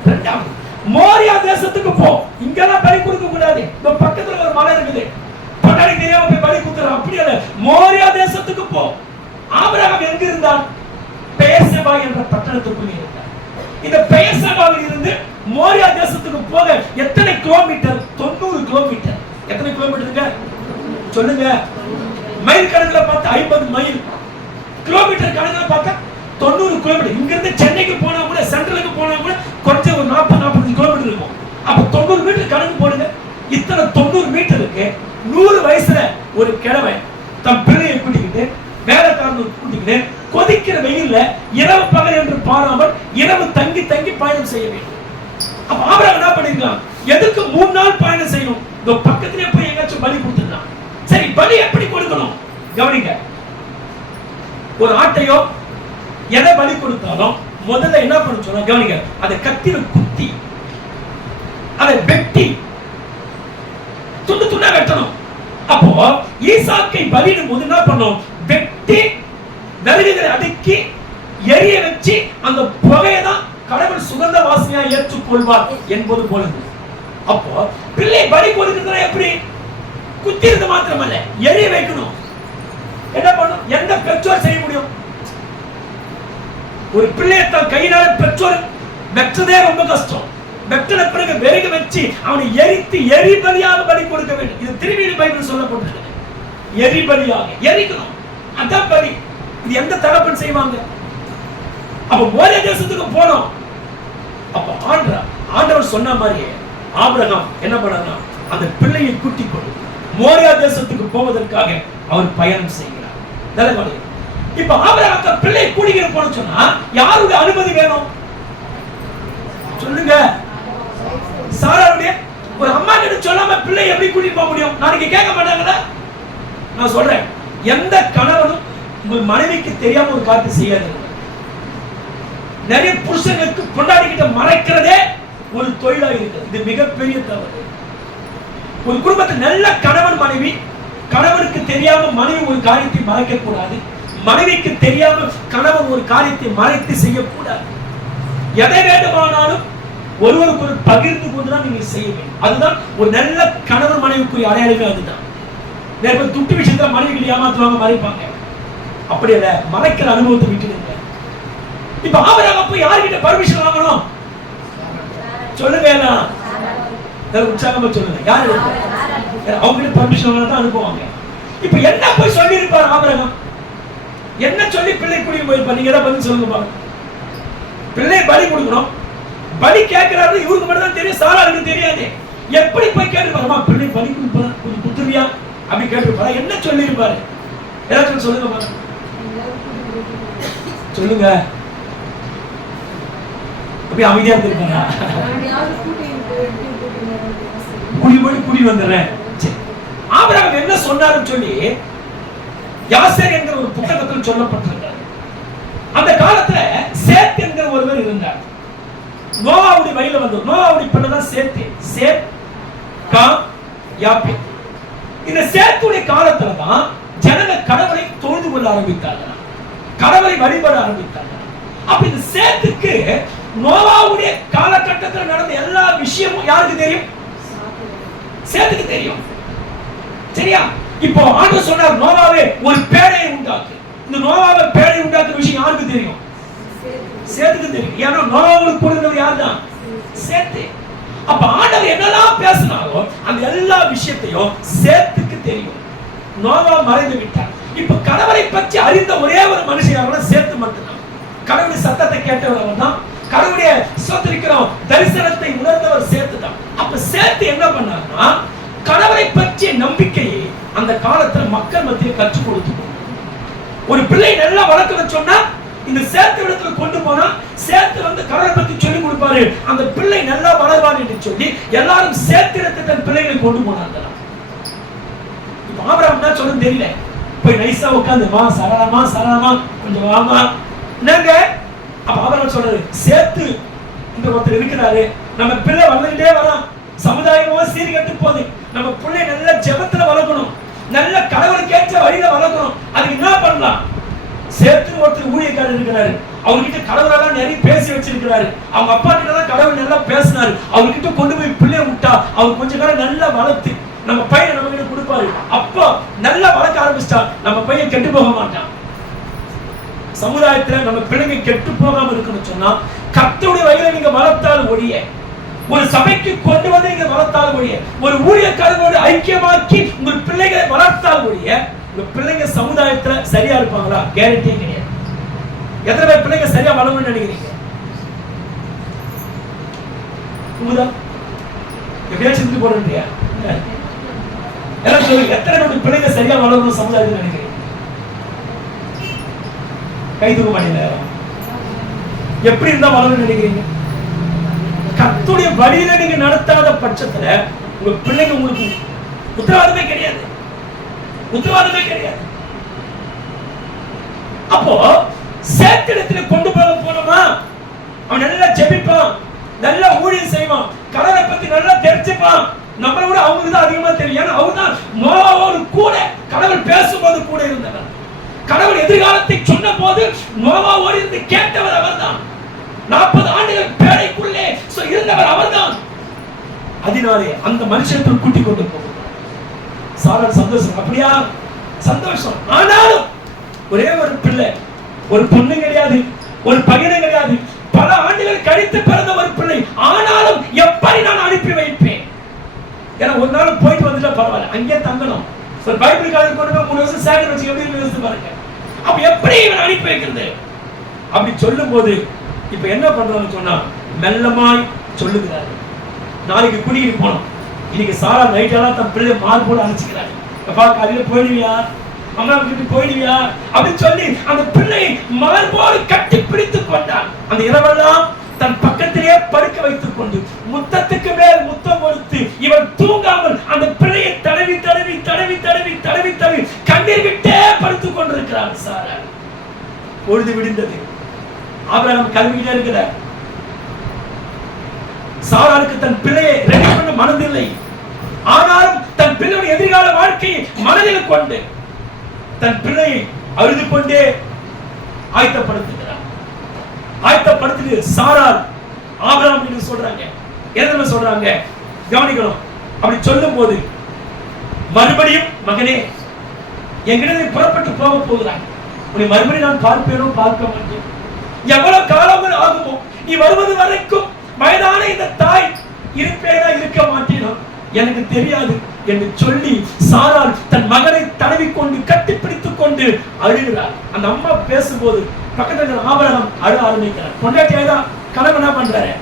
இரண்டாவது, மோரியா தேசத்துக்கு போ. இங்கெல்லாம் பலி கொடுக்க கூடாது. இந்த பக்கத்துல ஒரு மலை இருக்குது, பொண்டாடி தெரியாம போய் பலி கொடுத்துறான். அப்படி இல்ல, மோரியா தேசத்துக்கு போ. ஆபிரகாம் எங்க இருந்தான்? பெயர்செபா என்ற பட்டணத்துக்குள்ளே இருந்தார். இந்த பெயர்செபாவில் இருந்து மோரியா தேசத்துக்கு போக எத்தனை கிலோமீட்டர்? 90 கிலோமீட்டர். எத்தனை கிலோமீட்டருங்க சொல்லுங்க? மைல் கணக்குல பார்த்தா 50 மைல், கிலோமீட்டர் கணக்குல பார்த்தா 90 கிலோமீட்டர். இங்க இருந்து சென்னைக்கு போனா கூட, சென்ட்ரலுக்கு போனா கூட கொஞ்சம் ஒரு 40-45 கிலோமீட்டர் இருக்கும். அப்ப 90 மீட்டர் கணக்கு போடுங்க. இத்தனை 90 மீட்டருக்கு 100 வயசுல ஒரு கிழமை தன் பிள்ளையை கூட்டிக்கிட்டு, வேலைக்காரனை கூட்டிக்கிட்டு, கொதிக்கிற வெயில்ல இரவு பகல் என்று பாராமல் இரவு தங்கி தங்கி பயணம் செய்ய வேண்டும். அப்ப ஆபிரகாம் என்ன பண்ணிருக்கான்? எதுக்கு 3 நாள் பயணம் செய்யணும்? இந்த பக்கத்திலே போய் எங்காச்சும் பலி கொடுத்துட்டான். சரி, பலி எப்படி கொடுக்கணும்? கவனிங்க. ஒரு ஆட்டையோ எதை பலி கொடுத்தாலும் முதல்ல என்ன பண்ண சொன்னா, கவனிங்க, அதை கத்தில குத்தி அதை வெட்டி துண்டு துண்டா வெட்டணும். அப்போ ஈசாக்கை பலியிடும் போது என்ன பண்ணோம்? வெட்டி விறகுகளை அடுக்கி எரிய வச்சு அந்த புகையை தான் கடவுள் சுகந்த வாசனையா ஏற்றுக்கொள்வார் என்பது போல. அப்போ பிள்ளை பலி கொடுக்கிறது எப்படி? குத்திறது மாத்திரமல்ல, எரிய வைக்கணும். என்ன பண்ணும்? எந்த பெற்றோர் செய்ய முடியும்? ஒரு பிள்ளையை தன் கையினால பெற்றோர் வெற்றதே ரொம்ப கஷ்டம். வெற்றின பிறகு வெறுக வச்சு அவனை எரித்து எரிபலியாக பலி கொடுக்க வேண்டும். இது திருவிழி பைபிள் சொல்லப்பட்டிருக்கு. எரிபலியாக எரிக்கணும், அதான் பலி. இது எந்த தகப்பன் செய்வாங்க? அப்ப மோரியா தேசத்துக்கு போனோம். அப்ப ஆண்டவர் சொன்ன மாதிரியே ஆபிரகாம் என்ன பண்ணாருன்னா, அந்த பிள்ளையை கூட்டிக் கொண்டு மோரியா தேசத்துக்கு போவதற்காக அவர் பயணம் செய்கிறார். நல்ல. இப்ப ஆபிரகாம் பிள்ளையை கூட்டிக்கிட்டு போன சொன்னா யாருடைய அனுமதி வேணும் சொல்லுங்க? சாராவுடைய. ஒரு அம்மா கிட்ட சொல்லாம பிள்ளை எப்படி கூட்டிட்டு போக முடியும்? நாளைக்கு கேட்க மாட்டாங்களா? நான் சொல்றேன், எந்த கணவனும் உங்கள் மனைவிக்கு தெரியாம ஒரு காரியத்தை செய்யாது. நிறைய புருஷனுக்கு பொண்டாட்டிகிட்ட மறைக்கிறதே ஒரு தொழிலா இருக்கு. இது மிகப்பெரிய தவறு. ஒரு குடும்பத்தில் நல்ல கணவன் மனைவி, கணவனுக்கு தெரியாம மனைவி ஒரு காரியத்தை மறைக்க கூடாது, மனைவிக்கு தெரியாம கணவன் ஒரு காரியத்தை மறைத்து செய்யக்கூடாது. எதை வேண்டுமானாலும் ஒருவருக்கு ஒரு பகிர்ந்து கொண்டுதான் நீங்க செய்ய வேண்டும். அதுதான் ஒரு நல்ல கணவன் மனைவிக்குரிய அடையாளமே. அதுதான் நிறைய துட்டு விஷயத்துல மனைவிகள் ஏமாத்துவாங்க, மறைப்பாங்க. அப்படி இல்ல, மறைக்கிற அனுபவத்தை விட்டுடுங்க. இப்ப ஆபிரகாம் போய் யார்கிட்ட பர்மிஷன் வாங்கணும் சொல்லுங்க? உற்சாகமா சொல்லுங்க. யாரு அவங்க கிட்ட பர்மிஷன் வாங்கினா தான் அனுப்புவாங்க. இப்ப என்ன போய் சொல்லி இருப்பார் ஆபிரகாம்? என்ன சொல்லி பிள்ளை கூட்டிட்டு போயிருப்பார்? நீங்க தான் பதில் சொல்லுங்க பாருங்க. பிள்ளை பலி கொடுக்கணும், பலி கேட்கிறாரு, இவருக்கு மட்டும் தான் தெரியும், சாராருக்கு தெரியாது. எப்படி போய் கேட்டுருப்பாருமா, பிள்ளை பலி கொடுப்பாரு, கொஞ்சம் குத்துறியா அப்படி கேட்டுருப்பாரு. என்ன சொல்லி இருப்பாரு? ஏதாச்சும் சொல்லுங்க பாருங்க. சொல்லுங்க. அப்படி அமைதியா இருந்திருப்பாரா? குடி வந்துடுறேன். ஆபிரகாம் என்ன சொன்னாருன்னு சொல்லி யாசேர் என்கிற ஒரு புத்தகத்தில் சொல்லப்பட்டிருக்கிறார். அந்த காலத்துல சேத் என்கிற ஒருவர் இருந்தார். நோவாவுடைய வயல வந்து நோவாவுடைய பிள்ளைதான் சேத்து. சேத், காம், யாப்பேத். இந்த சேத்துடைய காலத்துல தான் ஜனங்க கடவுளை தொழுது கொள்ள ஆரம்பித்தார்கள், கடவுளை வழிபட ஆரம்பித்தார்கள். அப்ப இந்த சேத்துக்கு நோவாவுடைய காலகட்டத்தில் நடந்த எல்லா விஷயமும் யாருக்கு தெரியும்? சேத்துக்கு தெரியும். சரியா? இப்போ ஆண்டவர் சொன்னார், நோவாவே ஒரு பேழையை உண்டாக்கு. இந்த நோவாவை பேழை உண்டாக்குற விஷயம் யாருக்கு தெரியும்? சேத்துக்கு தெரியும். ஏன்னா நோவாவுக்கு கொடுத்தவர் யார் தான்? சேத்து. அப்ப ஆண்டவர் என்னெல்லாம் பேசினாரோ அந்த எல்லா விஷயத்தையும் சேத்துக்கு தெரியும். நோவா மறைந்து விட்டார். இப்ப கணவரை பற்றி அறிந்த ஒரே ஒரு மனுஷன் சேர்த்து மட்டும்தான். கடவுளுடைய சத்தத்தை கேட்டவர் தான், கடவுளுடைய சோதரிக்கிறோம் தரிசனத்தை உணர்ந்தவர் சேர்த்து தான். அப்ப சேர்த்து என்ன பண்ணாருன்னா, கணவரை பற்றிய நம்பிக்கையை அந்த காலத்துல மக்கள் மத்தியில் கற்றுக் கொடுத்து, ஒரு பிள்ளை நல்லா வளர்க்கணும் சொன்னா இந்த சேர்த்து இடத்துல கொண்டு போனா சேர்த்து கடவுளை பத்தி சொல்லி கொடுப்பாரு, அந்த பிள்ளை நல்லா வளர்வார் என்று சொல்லி எல்லாரும் சேர்த்து இடத்தை தன் பிள்ளைகளை கொண்டு போனாங்க. இப்ப ஆபிரகாம் தான் சொல்ல தெரியல, போய் நைஸா உட்காந்து வா சரளமா சரளமா கொஞ்சம் வாமா என்னங்க. அப்ப ஆபிரகாம் சொல்றாரு, சேர்த்து இந்த ஒருத்தர் இருக்கிறாரு, நம்ம பிள்ளை வளர்ந்துட்டே வரோம், சமுதாயமோ சீர்கெட்டு போகுது, நம்ம பிள்ளை நல்ல ஜெபத்துல வளர்க்கணும், நல்ல கடவுளுக்கு ஏற்ற வழியில வளர்க்கணும். அதுக்கு என்ன பண்ணலாம்? சேர்த்து ஒருத்தர் ஊழியக்காரர் இருக்கிறாரு, அவர்கிட்ட கடவுளெல்லாம் நிறைய பேசி வச்சிருக்கிறாரு, அவங்க அப்பா கிட்ட தான் கடவுள் நல்லா பேசினாரு, அவர்கிட்ட கொண்டு போய் பிள்ளைய விட்டா அவர் கொஞ்ச காலம் நல்லா வளர்த்து நம்ம பையன் நம்ம கிட்ட கொடுப்பாரு. அப்போ நல்லா வளர்க்க ஆரம்பிச்சிட்டா நம்ம பையன் கெட்டு போக மாட்டான். சமுதாயத்துல நம்ம பிள்ளைங்க கெட்டு போகாம இருக்கணும் சொன்னா கர்த்தருடைய வழியில நீங்க வளர்த்தால் ஒழிய, ஒரு சபைக்கு கொண்டு வந்து நீங்க வளர்த்தால் ஒழிய, ஒரு ஊழியக்காரனோடு ஐக்கியமாக்கி உங்கள் பிள்ளைகளை வளர்த்தால் ஒழிய, உங்க பிள்ளைங்க சமுதாயத்துல சரியா இருப்பாங்களா? கேரண்டியே கிடையாது. எத்தனை பேர் பிள்ளைங்க சரியா வளரணும்னு நினைக்கிறீங்க? எப்படியா சிந்து போடுறியா? எல்லாம் சொல்லுங்க, எத்தனை பேர் பிள்ளைங்க சரியா வளரணும் சமுதாயத்தில் நினைக்கிறீங்க? கை தூக்க மாட்டீங்க. எப்படி இருந்தா வளரணும்னு நினைக்கிறீங்க? கர்த்தருடைய வழியில நீங்க நடத்தாத பட்சத்துல உங்க பிள்ளைங்க உங்களுக்கு உத்தரவாதமே கிடையாது, உத்தரவாதமே கிடையாது. அப்போ சேத்திடத்துல கொண்டு போக போனோமா, அவன் நல்லா ஜெபிப்பான், நல்லா ஊழியம் செய்வான், கடவுளை பத்தி நல்லா தெரிஞ்சுப்பான், நம்மளை விட அவங்களுக்கு தான் அதிகமா தெரியும். ஏன்னா அவர் தான் நோவாவோடு கூட கடவுள் பேசும்போது கூட இருந்தவர், கடவுள் எதிர்காலத்தை சொன்ன போது நோவாவோடு இருந்து கேட்டவர் அவர் தான், 40 ஆண்டுகள் பேழைக்குள்ளே இருந்தவர் அவர் தான். அதனாலே அந்த மனுஷனை கூட்டிக் கொண்டு போகும் சாரல் சந்தோஷம். அப்படியா? சந்தோஷம். ஆனாலும் ஒரே ஒரு பிள்ளை, ஒரு பொண்ணு கிடையாது, ஒரு பையன் கிடையாது, பல ஆண்டுகள் கழித்து பிறந்த ஒரு பிள்ளை. ஆனாலும் எப்படி நான் அனுப்பி வைப்பேன்? ஏன்னா ஒரு நாள் போயிட்டு வந்துட்டா பரவாயில்ல, அங்கே தங்கணும். ஒரு பைபிள் காலேஜ் கொண்டு போய் 3 வருஷம் சேகர் வச்சு எப்படி யோசித்து பாருங்க. அப்ப எப்படி இவன் அனுப்பி வைக்கிறது? அப்படி சொல்லும் போது இப்ப என்ன பண்றான்னு சொன்னா மெல்லமாய் சொல்லுகிறாரு, நாளைக்கு குடிக்கு போனோம், இன்னைக்கு சாரா நைட்டெல்லாம் தன் பிள்ளை மாறு போட அழைச்சிக்கிறாரு, அப்பா காலையில போயிடுவியா, அம்மா வீட்டு போயிடுவியா அப்படின்னு சொல்லி அந்த பிள்ளை மார்போடு கட்டி பிடித்துக் கொண்டான். அந்த இரவெல்லாம் தன் பக்கத்திலே படுக்க வைத்துக் கொண்டு முத்தத்துக்கு மேல் முத்தம் கொடுத்து இவன் தூங்காமல் அந்த பிள்ளையை தடவி தடவி தடவி தடவி தடவி தடவி கண்ணீர் விட்டே படுத்துக் கொண்டிருக்கிறார் சாரா. பொழுது விடிந்தது, ஆபிரகாம் கல்வியில இருக்கிறார். சாராளுக்கு தன் பிள்ளையை ரெடி பண்ண மனதில்லை, ஆனாலும் தன் பிள்ளையுடைய எதிர்கால வாழ்க்கையை மனதில் கொண்டு தன் பிள்ளையை அழுது கொண்டே ஆயத்தப்படுத்துகிறார். ஆயத்தப்படுத்தி சாராள் ஆபிரகாம் சொல்றாங்க, என்ன சொல்றாங்க கவனிக்கணும். அப்படி சொல்லும் போது மறுபடியும் மகனே எங்கிட்ட புறப்பட்டு போக போகிறாய், உன்னை மறுபடியும் நான் பார்ப்பேனோ பார்க்க மாட்டேன், எவ்வளவு காலங்கள் ஆகுமோ, நீ வருவது வரைக்கும் வயதான இந்த தாய் இருப்பேனா இருக்க மாட்டேனோ எனக்கு தெரியாது என்று சொல்லி சாராள் தன் மகனை தடவிக்கொண்டு கட்டிப்பிடித்துக் கொண்டு அழுகிறார். அந்த அம்மா பேசும்போது பக்கத்துல ஆபிரகாம் அழ ஆரம்பிக்கிறார். பொண்டாட்டியா கணவன் என்ன பண்றாரு?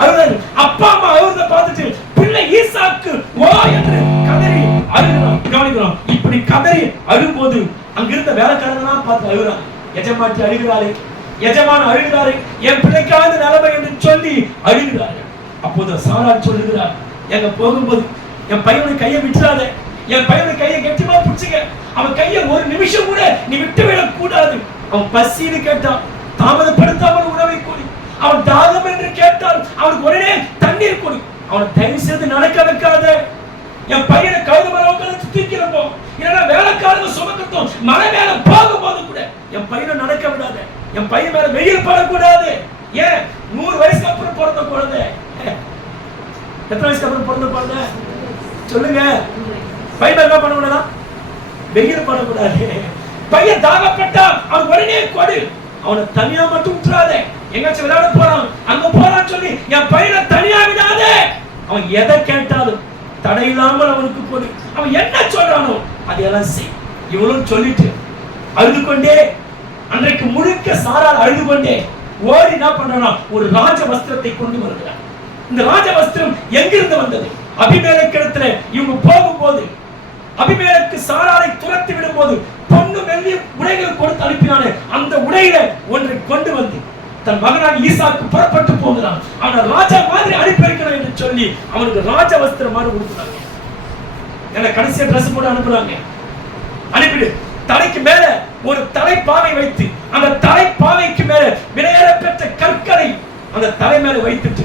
அழுகிறாரு. அப்பா அம்மா அழுத பார்த்துட்டு பிள்ளை ஈசாக்கு ஓ என்று கதறி அழுகிறான். கவனிக்கிறோம், இப்படி கதறி அழும்போது அங்கிருந்த வேலைக்காரங்களாம் பார்த்து அழுகிறாங்க. எஜமாட்டி அழுகிறாரு, எஜமான அழுகிறாரு, என் பிள்ளைக்காவது நிலைமை என்று சொல்லி அழுகிறாரு. அப்போது சாராள் சொல்லுகிறார், எங்க போகும்போது என் பையனுடைய கையை விட்டுறாத, என் பையனுடைய கையை கெட்டிமா பிடிச்சுக்க, அவன் கையை ஒரு நிமிஷம் கூட நீ விட்டு விடக் கூடாது. அவன் பசின்னு கேட்டான், தாமதப்படுத்தாமல் உணவை கொடு. அவன் தாகம் என்று கேட்டால் அவனுக்கு உடனே தண்ணீர் கொடு. அவனை தயவு செய்து நடக்க வைக்காத. என் பையனை கழுது மரவங்களை தூக்கிறப்போ இல்லைன்னா வேலைக்காரங்க சுமக்கட்டும், மழை மேல போகும்போது கூட என் பையனை நடக்க விடாத. என் பையன் மேல வெயில் படக்கூடாது. ஏன் 100 வயசுக்கு அப்புறம் பிறந்த குழந்தை, எத்தனை வயசுக்கு அப்புறம் பிறந்த குழந்தை சொல்லுங்க, பையன் என்ன பண்ணக்கூடாதா? வெயில் படக்கூடாது. பையன் தாகப்பட்டா அவன் உடனே கொடு. அவனை தனியா மட்டும் விட்டுறாத. எங்காச்சும் விளையாட போறான், அங்க போறான்னு சொல்லி என் பையனை தனியா விடாத. அவன் எதை கேட்டாலும் தடையில்லாமல் அவனுக்கு கொடு. அவன் என்ன சொல்றானோ அதையெல்லாம் செய். இவளும் சொல்லிட்டு அழுது கொண்டே, அன்றைக்கு முழுக்க சாராள் அழுது கொண்டே ஓடி என்ன பண்றானா, ஒரு ராஜ வஸ்திரத்தை கொண்டு வருகிறார். இந்த ராஜ வஸ்திரம் எங்கிருந்து வந்தது? அபிமெலேக்கிடத்துல இவங்க போகும்போது, அபிமெலேக்கு சாராளை துரத்தி விடும் போது பொண்ணு வெள்ளி உடைகள் கொடுத்து அனுப்பினானே, அந்த உடையில ஒன்றை கொண்டு வந்து தன் மகனாக ஈசாக்கு புறப்பட்டு போகிறான். அவனை ராஜா மாதிரி அனுப்பி வைக்கணும் என்று சொல்லி அவனுக்கு ராஜ வஸ்திரம் மாதிரி கொடுத்தாங்க. என்ன கடைசியா டிரஸ் போட்டு அனுப்புறாங்க. அனுப்பிடு, தலைக்கு மேல ஒரு தலைப்பாவை வைத்து, அந்த தலைப்பாவைக்கு மேல விலையேற பெற்ற கற்களை அந்த தலை மேல வைத்துட்டு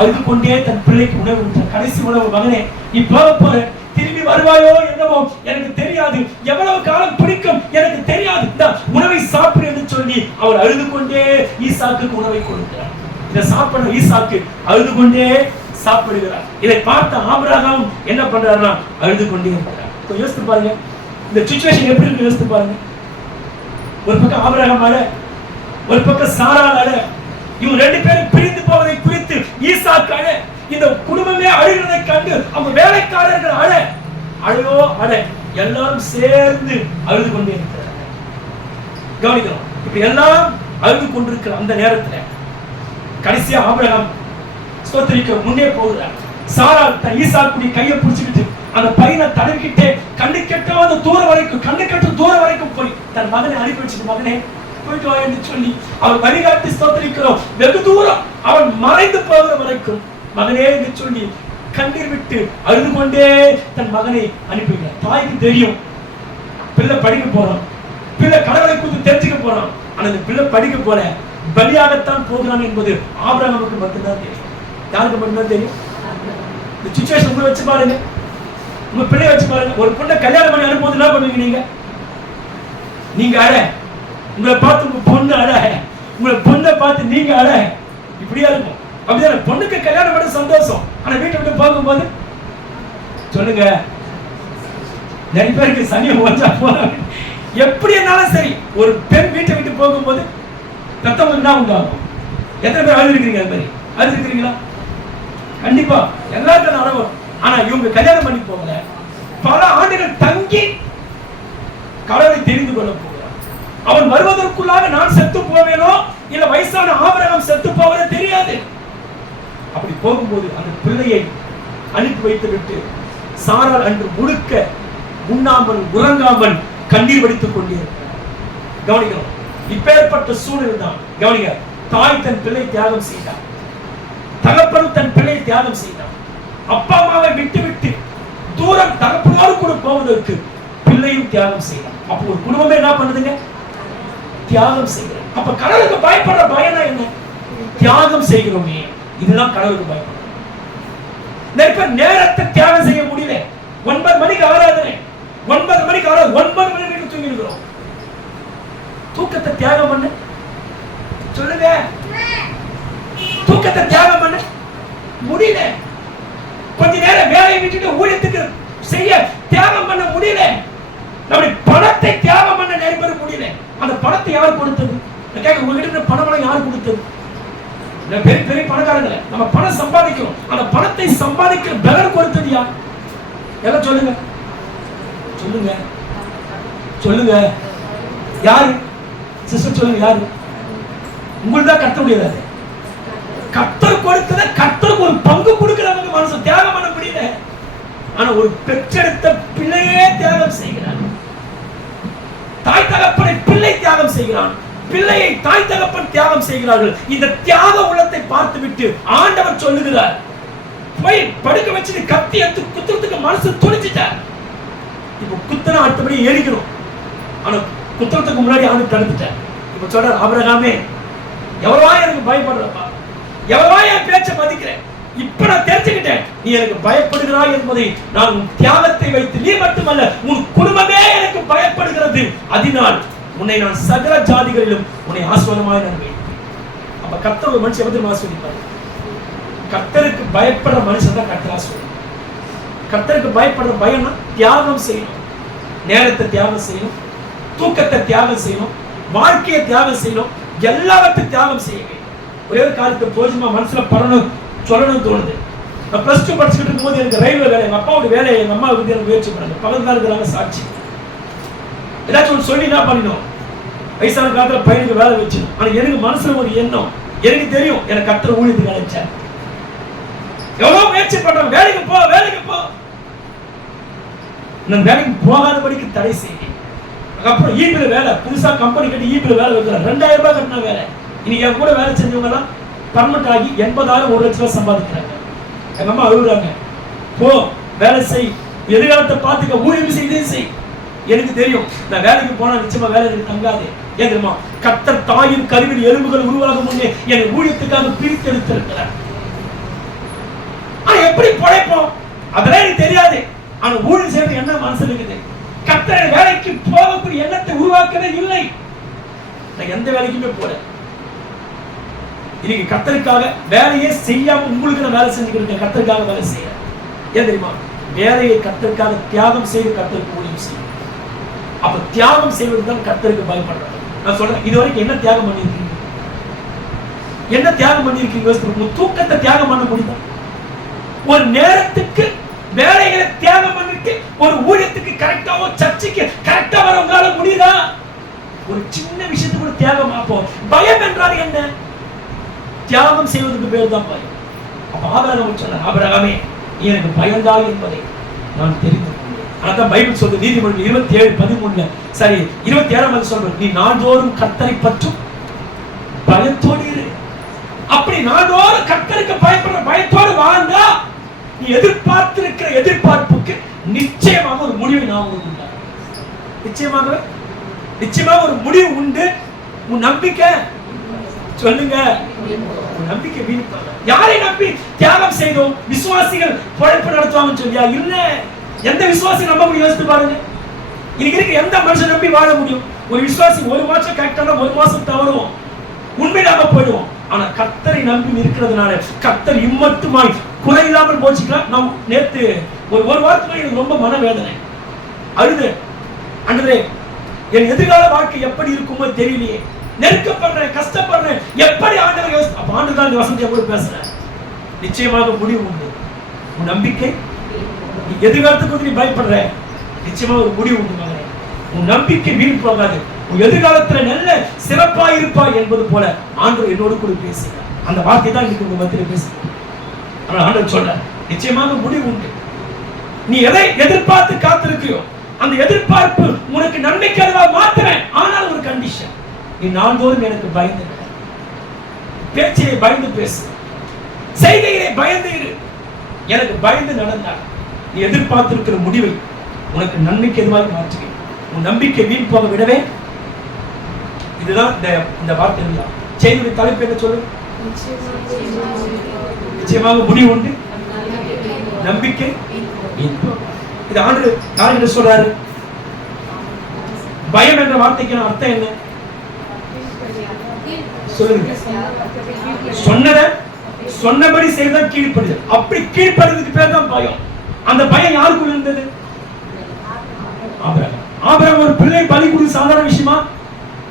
அழுது கொண்டே தன் பிள்ளைக்கு உணவு, கடைசி உணவு, மகனே நீ போக போற, திரும்பி வருவாயோ என்னவோ எனக்கு தெரியாது, எவ்வளவு காலம் பிடிக்கும் எனக்கு தெரியாது, இந்த உணவை சாப்பிடு என்று சொல்லி அவர் அழுது கொண்டே ஈசாக்கு உணவை கொடுக்கிறார். இதை சாப்பிட ஈசாக்கு அழுது கொண்டே சாப்பிடுகிறார். இதை பார்த்த ஆபிரகாம் என்ன பண்றாருன்னா அழுது கொண்டே இருக்கிறார். யோசித்து பாருங்க, இந்த சிச்சுவேஷன் எப்படி இருக்கு யோசித்து பாருங்க. ஒரு பக்கம் ஆபிரகாம் அழ, ஒரு பக்கம் சாராள் அழ, இவங்க ரெண்டு பேரும் பிரிந்து போவதை குறித்து ஈசாக்கு அழ, இந்த குடும்பமே அழுகிறதை கண்டு அவங்க வேலைக்காரர்கள் அழ, அழையோ அழ, எல்லாரும் சேர்ந்து அழுது கொண்டே இருக்கிறாங்க. கவனிக்கிறோம், இப்படி எல்லாம் அழுது கொண்டிருக்கிற அந்த நேரத்துல கடைசியா ஆபிரகாம் ஸ்தோத்திரிக்க முன்னே போகிறார். சாராள் தன் ஈசாக்குடைய கையை பிடிச்சுக்கிட்டு அந்த பையனை தடவிக்கிட்டே கண்ணு கெட்டாத தூரம் வரைக்கும், கண்ணு கெட்ட தூரம் வரைக்கும் போய் தன் மகனை அனுப்பி வச்சுட்டு, மகனே போயிட்டு வா என்று சொல்லி அவன் வழிகாட்டி ஸ்தோத்திரிக்கிறோம். வெகு தூரம் அவன் மறைந்து போகிற வரைக்கும் மகனே என்று சொல்லி கண்ணீர் விட்டு அழுது கொண்டே தன் மகனை அனுப்பினார். தாய்க்கு தெரியும் பிள்ளை படிக்க போறான், பிள்ளை கடவுளை குறித்து தெரிஞ்சுக்க போறான். ஆனா அந்த பிள்ளை படிக்க போல பலியாகத்தான் போகிறான் என்பது ஆபிரகாமுக்கு மட்டும்தான் தெரியும். யாருக்கு மட்டும்தான் தெரியும்? இந்த சிச்சுவேஷன் உங்களை வச்சு பாருங்க, உங்க பிள்ளைய வச்சு பாருங்க. ஒரு பொண்ணை கல்யாணம் பண்ணி அனுப்பும்போது என்ன பண்ணுவீங்க? நீங்க அழ, உங்களை பார்த்து உங்க பொண்ணு அழ, உங்களை பொண்ணை பார்த்து நீங்க அழ, இப்படியா இருக்கும். அப்படிதான் பொண்ணுக்கு கல்யாணம் பண்ண சந்தோஷம். ஆனா வீட்டை விட்டு போகும்போது சொல்லுங்க, நிறைய பேருக்கு சனியம் வச்சா போறாங்க. எப்படி இருந்தாலும் சரி, ஒரு பெண் வீட்டை விட்டு போகும்போது ரத்தம் என்ன உண்டாகும்? எத்தனை பேர் அழுது இருக்கிறீங்க? அது மாதிரி அழுது இருக்கிறீங்களா? கண்டிப்பா எல்லாருக்கும் அழகும். ஆனா இவங்க கல்யாணம் பண்ணி போகல, பல ஆண்டுகள் தங்கி கடவுளை தெரிந்து கொள்ள போகிறார். அவன் வருவதற்குள்ளாக நான் செத்து போவேனோ இல்ல வயசான ஆபிரகாம் செத்து போவதே தெரியாது. அப்படி போகும்போது அந்த பிள்ளையை அனுப்பி வைத்து விட்டு சாராள் அன்று முழுக்க உண்ணாமல் உறங்காமல் கண்ணீர் வடித்துக் கொண்டிருக்கிறார். கவனிக்கிறோம், இப்பேற்பட்ட சூழ்நிலை தான். கவனிங்க, தாய் தன் பிள்ளை தியாகம் செய்தார், தகப்பன் தன் பிள்ளை தியாகம் செய்தார், அப்பா அம்மாவை விட்டு விட்டு தூரம் தகப்பனோடு கூட போவதற்கு பிள்ளையும் தியாகம் செய்யலாம். அப்போ ஒரு குடும்பமே என்ன பண்ணுதுங்க? தியாகம் செய்கிறோம். அப்ப கடவுளுக்கு பயப்படுற பயம் என்ன? தியாகம் செய்கிறோமே, இதுதான் கடவுளுக்கு பயப்படுறோம். நிறைய பேர் நேரத்தை தியாகம் செய்ய முடியல. 9 மணிக்கு ஆராதனை, 9 மணிக்கு ஆராதனை, 9 மணி வரைக்கும் தூங்கி இருக்கிறோம். தூக்கத்தை தியாகம் பண்ண சொல்லுங்க, தூக்கத்தை தியாகம் பண்ண முடியல. கொஞ்ச நேரம் வேலையை விட்டுட்டு ஊழியத்துக்கு செய்ய தியாகம் பண்ண முடியல. நம்முடைய பணத்தை தியாகம் பண்ண நிறைய பேர் முடியல. அந்த பணத்தை யார் கொடுத்தது? உங்ககிட்ட பணம் யார் கொடுத்தது? பெரிய பெரிய பணக்காரங்க, நம்ம பணம் சம்பாதிக்கிறோம், அந்த பணத்தை சம்பாதிக்கிற பலர் கொடுத்தது யார்? எல்லாம் சொல்லுங்க, சொல்லுங்க, சொல்லுங்க, யாரு? சிஸ்டர் சொல்லுங்க, யாரு? உங்களுக்கு தான் கத்த முடியாது. கர்த்தர் கொடுத்தத கர்த்தருக்கு ஒரு பங்கு கொடுக்கிறவங்க மனசு தியாகம் பண்ண முடியல. ஆனா ஒரு பெற்றெடுத்த பிள்ளையே தியாகம் செய்கிறார். தாய் தகப்பனை பிள்ளை தியாகம் செய்கிறான், பிள்ளையை தாய் தகப்பன் தியாகம் செய்கிறார்கள். இந்த தியாக உள்ளத்தை பார்த்து விட்டு ஆண்டவர் சொல்லுகிறார், போய் படுக்க வச்சு கத்தி எடுத்து குத்துறதுக்கு மனசு துணிச்சிட்டார். இப்ப குத்தனா அடுத்தபடி ஏறிக்கணும், ஆனா குத்துறதுக்கு முன்னாடி ஆண்டு தடுத்துட்டார். இப்ப சொல்றார், ஆபிரகாமே எவ்வளவா எனக்கு பயப்படுறப்பா, எவ்வளவா என் பேச்சை மதிக்கிறேன், இப்ப நான் தெரிஞ்சுக்கிட்டேன் நீ எனக்கு பயப்படுகிறாய் என்பதை. நான் தியாகத்தை வைத்து நீ மட்டுமல்ல உன் குடும்பமே எனக்கு பயப்படுகிறது. அதனால் உன்னை நான் சகல ஜாதிகளிலும் உன்னை ஆசீர்வாதமாய் நான் வைப்பேன். அப்ப கர்த்தர் ஒரு மனுஷன் எப்படி ஆசீர்வதிப்பார்? கர்த்தருக்கு பயப்படுற மனுஷன் தான் கர்த்தர் ஆசீர்வதிப்பார். கர்த்தருக்கு பயப்படுற பயம்னா தியாகம் செய்யணும், நேரத்தை தியாகம் செய்யணும், தூக்கத்தை தியாகம் செய்யணும், வாழ்க்கையை தியாகம் செய்யணும், எல்லாவற்றையும் தியாகம் செய்ய வேண்டும். ஒரே ஒரு காரியத்தை போஜமா மனசுல படணும் சொல்லணும்னு தோணுது. நான் +2 படிச்சுட்டு இருக்கும்போது எனக்கு ரயில்வே வேலை, எங்க அப்பாவோட வேலையை எங்க அம்மா வந்து எனக்கு முயற்சி பண்ணாங்க. பக்கத்துல இருக்கிறாங்க சாட்சி. ஏதாச்சும் ஒன்று சொல்லி என்ன பண்ணினோம், வயசான காலத்துல பையனுக்கு வேலை வச்சு, ஆனா எனக்கு மனசுல ஒரு எண்ணம், எனக்கு தெரியும் எனக்கு கர்த்தர் ஊழியத்துக்கு அழைச்சார். எவ்வளவு முயற்சி பண்றேன், வேலைக்கு போ வேலைக்கு போ, நான் வேலைக்கு போகாதபடிக்கு தடை செய்ய. அப்புறம் ஈபில வேலை, புதுசா கம்பெனி கட்டி ஈபில வேலை வைக்கிறார், 2000 ரூபாய் கட்டின வேலை. இன்னைக்கு என் கூட வேலை செஞ்சவங்க எல்லாம் பர்மனெண்ட் ஆகி 80,000 1 லட்சம் ரூபாய் சம்பாதிக்கிறாங்க. எங்க அம்மா அழுகுறாங்க, போ வேலை செய், எதிர்காலத்தை பார்த்துக்க, ஊழியம் செய்தே செய். எனக்கு தெரியும் நான் வேலைக்கு போனா நிச்சயமா வேலை எனக்கு தங்காது. ஏன் தெரியுமா, கர்த்தர் தாயின் கருவில் எலும்புகள் உருவாகும் முன்னே என்னை ஊழியத்துக்காக பிரித்து எடுத்திருக்கிறார். ஆனா எப்படி பழைப்போம் அதெல்லாம் எனக்கு தெரியாது. ஆனா ஊழியம் செய்வது என்ன மனசுல இருக்குது, கர்த்தர் வேலைக்கு போகக்கூடிய எண்ணத்தை உருவாக்கவே இல்லை. நான் எந்த வேலைக்குமே போல. இன்னைக்கு கர்த்தருக்காக வேலையே செய்யாம உங்களுக்கு நான் வேலை செஞ்சுக்கிட்டு கர்த்தருக்காக வேலை செய்ய. ஏன் தெரியுமா, வேலையை கர்த்தருக்காக தியாகம் செய்து கர்த்தருக்கு ஊழியம் செய்யும். அப்ப தியாகம் செய்வதுதான் கர்த்தருக்கு பயப்படுறது. நான் சொல்றேன், இதுவரைக்கும் என்ன தியாகம் பண்ணிருக்கீங்க, என்ன தியாகம் பண்ணிருக்கீங்க? தூக்கத்தை தியாகம் பண்ண முடியுதா? ஒரு நேரத்துக்கு வேலைகளை தியாகம் பண்ணிட்டு ஒரு ஊழியத்துக்கு கரெக்டாவோ சர்ச்சைக்கு கரெக்டா வர உங்களால முடியுதா? ஒரு சின்ன விஷயத்துக்கு கூட தியாகம். அப்போ பயம் என்றால் என்ன? தியாகம் செய்வதற்கு பேர் தான் பயம். அப்ப ஆபிரகாம் சொன்னார், ஆபிரகாமே நீ எனக்கு பயந்தாய் என்பதை நான் தெரிந்து கொண்டேன். அதான் பைபிள் சொல்லுது, நீதிமொழிகள் 27:13 சரி 27 சொல்றது, நீ நாள்தோறும் கர்த்தரை பற்றும் பயத்தோடு இரு. அப்படி நாள்தோறும் கர்த்தருக்கு பயப்படுற பயத்தோடு வாழ்ந்தா நீ எதிர்பார்த்திருக்கிற எதிர்பார்ப்புக்கு நிச்சயமாக ஒரு முடிவு நான் உண்டு. நிச்சயமாக ஒரு முடிவு உண்டு. உன் நம்பிக்கை சொல்லுங்க, உன் நம்பிக்கை வீண். யாரை நம்பி தியாகம் செய்தோம்? விசுவாசிகள் பொழைப்பு நடத்துவாங்கன்னு சொல்லியா? இல்ல. எந்த விசுவாசி நம்ப முடியும்? யோசித்து பாருங்க. இன்னைக்கு இருக்க எந்த மனுஷன் நம்பி வாழ முடியும்? ஒரு விசுவாசி 1 மாசம் கரெக்டான 1 மாசம் தவறுவோம், உண்மையிலாம போயிடுவோம். ஆனா கர்த்தரை நம்பி இருக்கிறதுனால கர்த்தர் இம்மட்டுமாய் குறை இல்லாமல் போச்சுக்கலாம். நான் நேத்து ஒரு வாரத்துக்கு எனக்கு ரொம்ப மனவேதனை, அழுது, ஆண்டவரே என் எதிர்கால வாழ்க்கை எப்படி இருக்குமோ தெரியலையே, நெருக்கப்படுறேன், கஷ்டப்படுறேன், எப்படி ஆண்டவர் யோசி. அப்ப ஆண்டுதான் வசந்தியா கூட பேசுறேன். நிச்சயமாக முடிவு உண்டு. உன் நம்பிக்கை, எதிர்காலத்துக்கு நீ பயப்படுற, நிச்சயமா ஒரு முடிவு உண்டு மகனே. உன் நம்பிக்கை வீண் போகாது. உன் எதிர்காலத்துல நல்ல சிறப்பா இருப்பாய் என்பது போல ஆண்டவர் என்னோடு கூட பேசுகிறார். அந்த வார்த்தை தான் இன்னைக்கு உங்க மத்தியில பேசுகிறேன். ஆனால் ஆண்டவர் சொல்ற, நிச்சயமாக முடிவு உண்டு. நீ எதை எதிர்பார்த்து காத்திருக்கியோ அந்த எதிர்பார்ப்பு உனக்கு நன்மைக்காக மாத்துறேன். ஆனால் ஒரு கண்டிஷன், நீ நாள்தோறும் எனக்கு பயந்து, பேச்சிலே பயந்து பேசு, செய்கையிலே பயந்து இரு. எனக்கு பயந்து நடந்தார் நீ எதிர்பார்த்திருக்கிற முடிவை உனக்கு நன்மைக்கு எதுவாக மாற்றுவேன். உன் நம்பிக்கை வீண் போக விடவே. இதுதான் இந்த வார்த்தை. செய்தியுடைய தலைப்பு என்ன சொல்லு? நிச்சயமாக முடிவு உண்டு, நம்பிக்கை வீண் போக. இது ஆண்டு யார் என்ன சொல்றாரு? பயம் என்ற வார்த்தைக்கு அர்த்தம் என்ன சொல்லுங்க? சொன்னபடி செய்தால் கீழ்ப்படுதல். அப்படி கீழ்ப்படுறதுக்கு பேர் தான் பயம். அந்த பயம் யாருக்குள்ள இருந்தது? ஆபிரகாம் ஒரு பிள்ளை பலி கொடுத்து சாதாரண விஷயமா?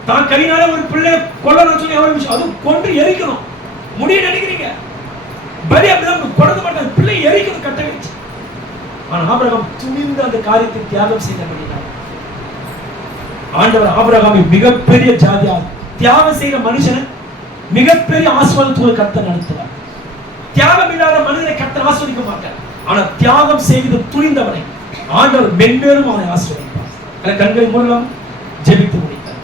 தான் கையினால ஒரு பிள்ளை கொல்லணும் சொல்லி எவ்வளவு விஷயம், அதுவும் கொன்று எரிக்கணும் முடிய நினைக்கிறீங்க? பலி அப்படிதான் கொண்டு மாட்டாங்க, பிள்ளை எரிக்கணும் கட்ட வச்சு. ஆனா ஆபிரகாம் துணிந்து அந்த காரியத்தை தியாகம் செய்தபடினார் ஆண்டவர் ஆபிரகாமை மிகப்பெரிய ஜாதியா தியாகம் செய்கிற மனுஷனை மிகப்பெரிய ஆசீர்வாதத்தோடு கர்த்தர் நடத்துவார். தியாகம் இல்லாத மனிதனை கர்த்தர் ஆசீர்வதிக்க மாட்டார். ஆனா தியாகம் செய்து துணிந்தவனை ஆண்டவர் மென்மேலும் அவனை ஆசீர்வதிப்பார். கண்களை மூலம் ஜெபித்து முடித்தார்.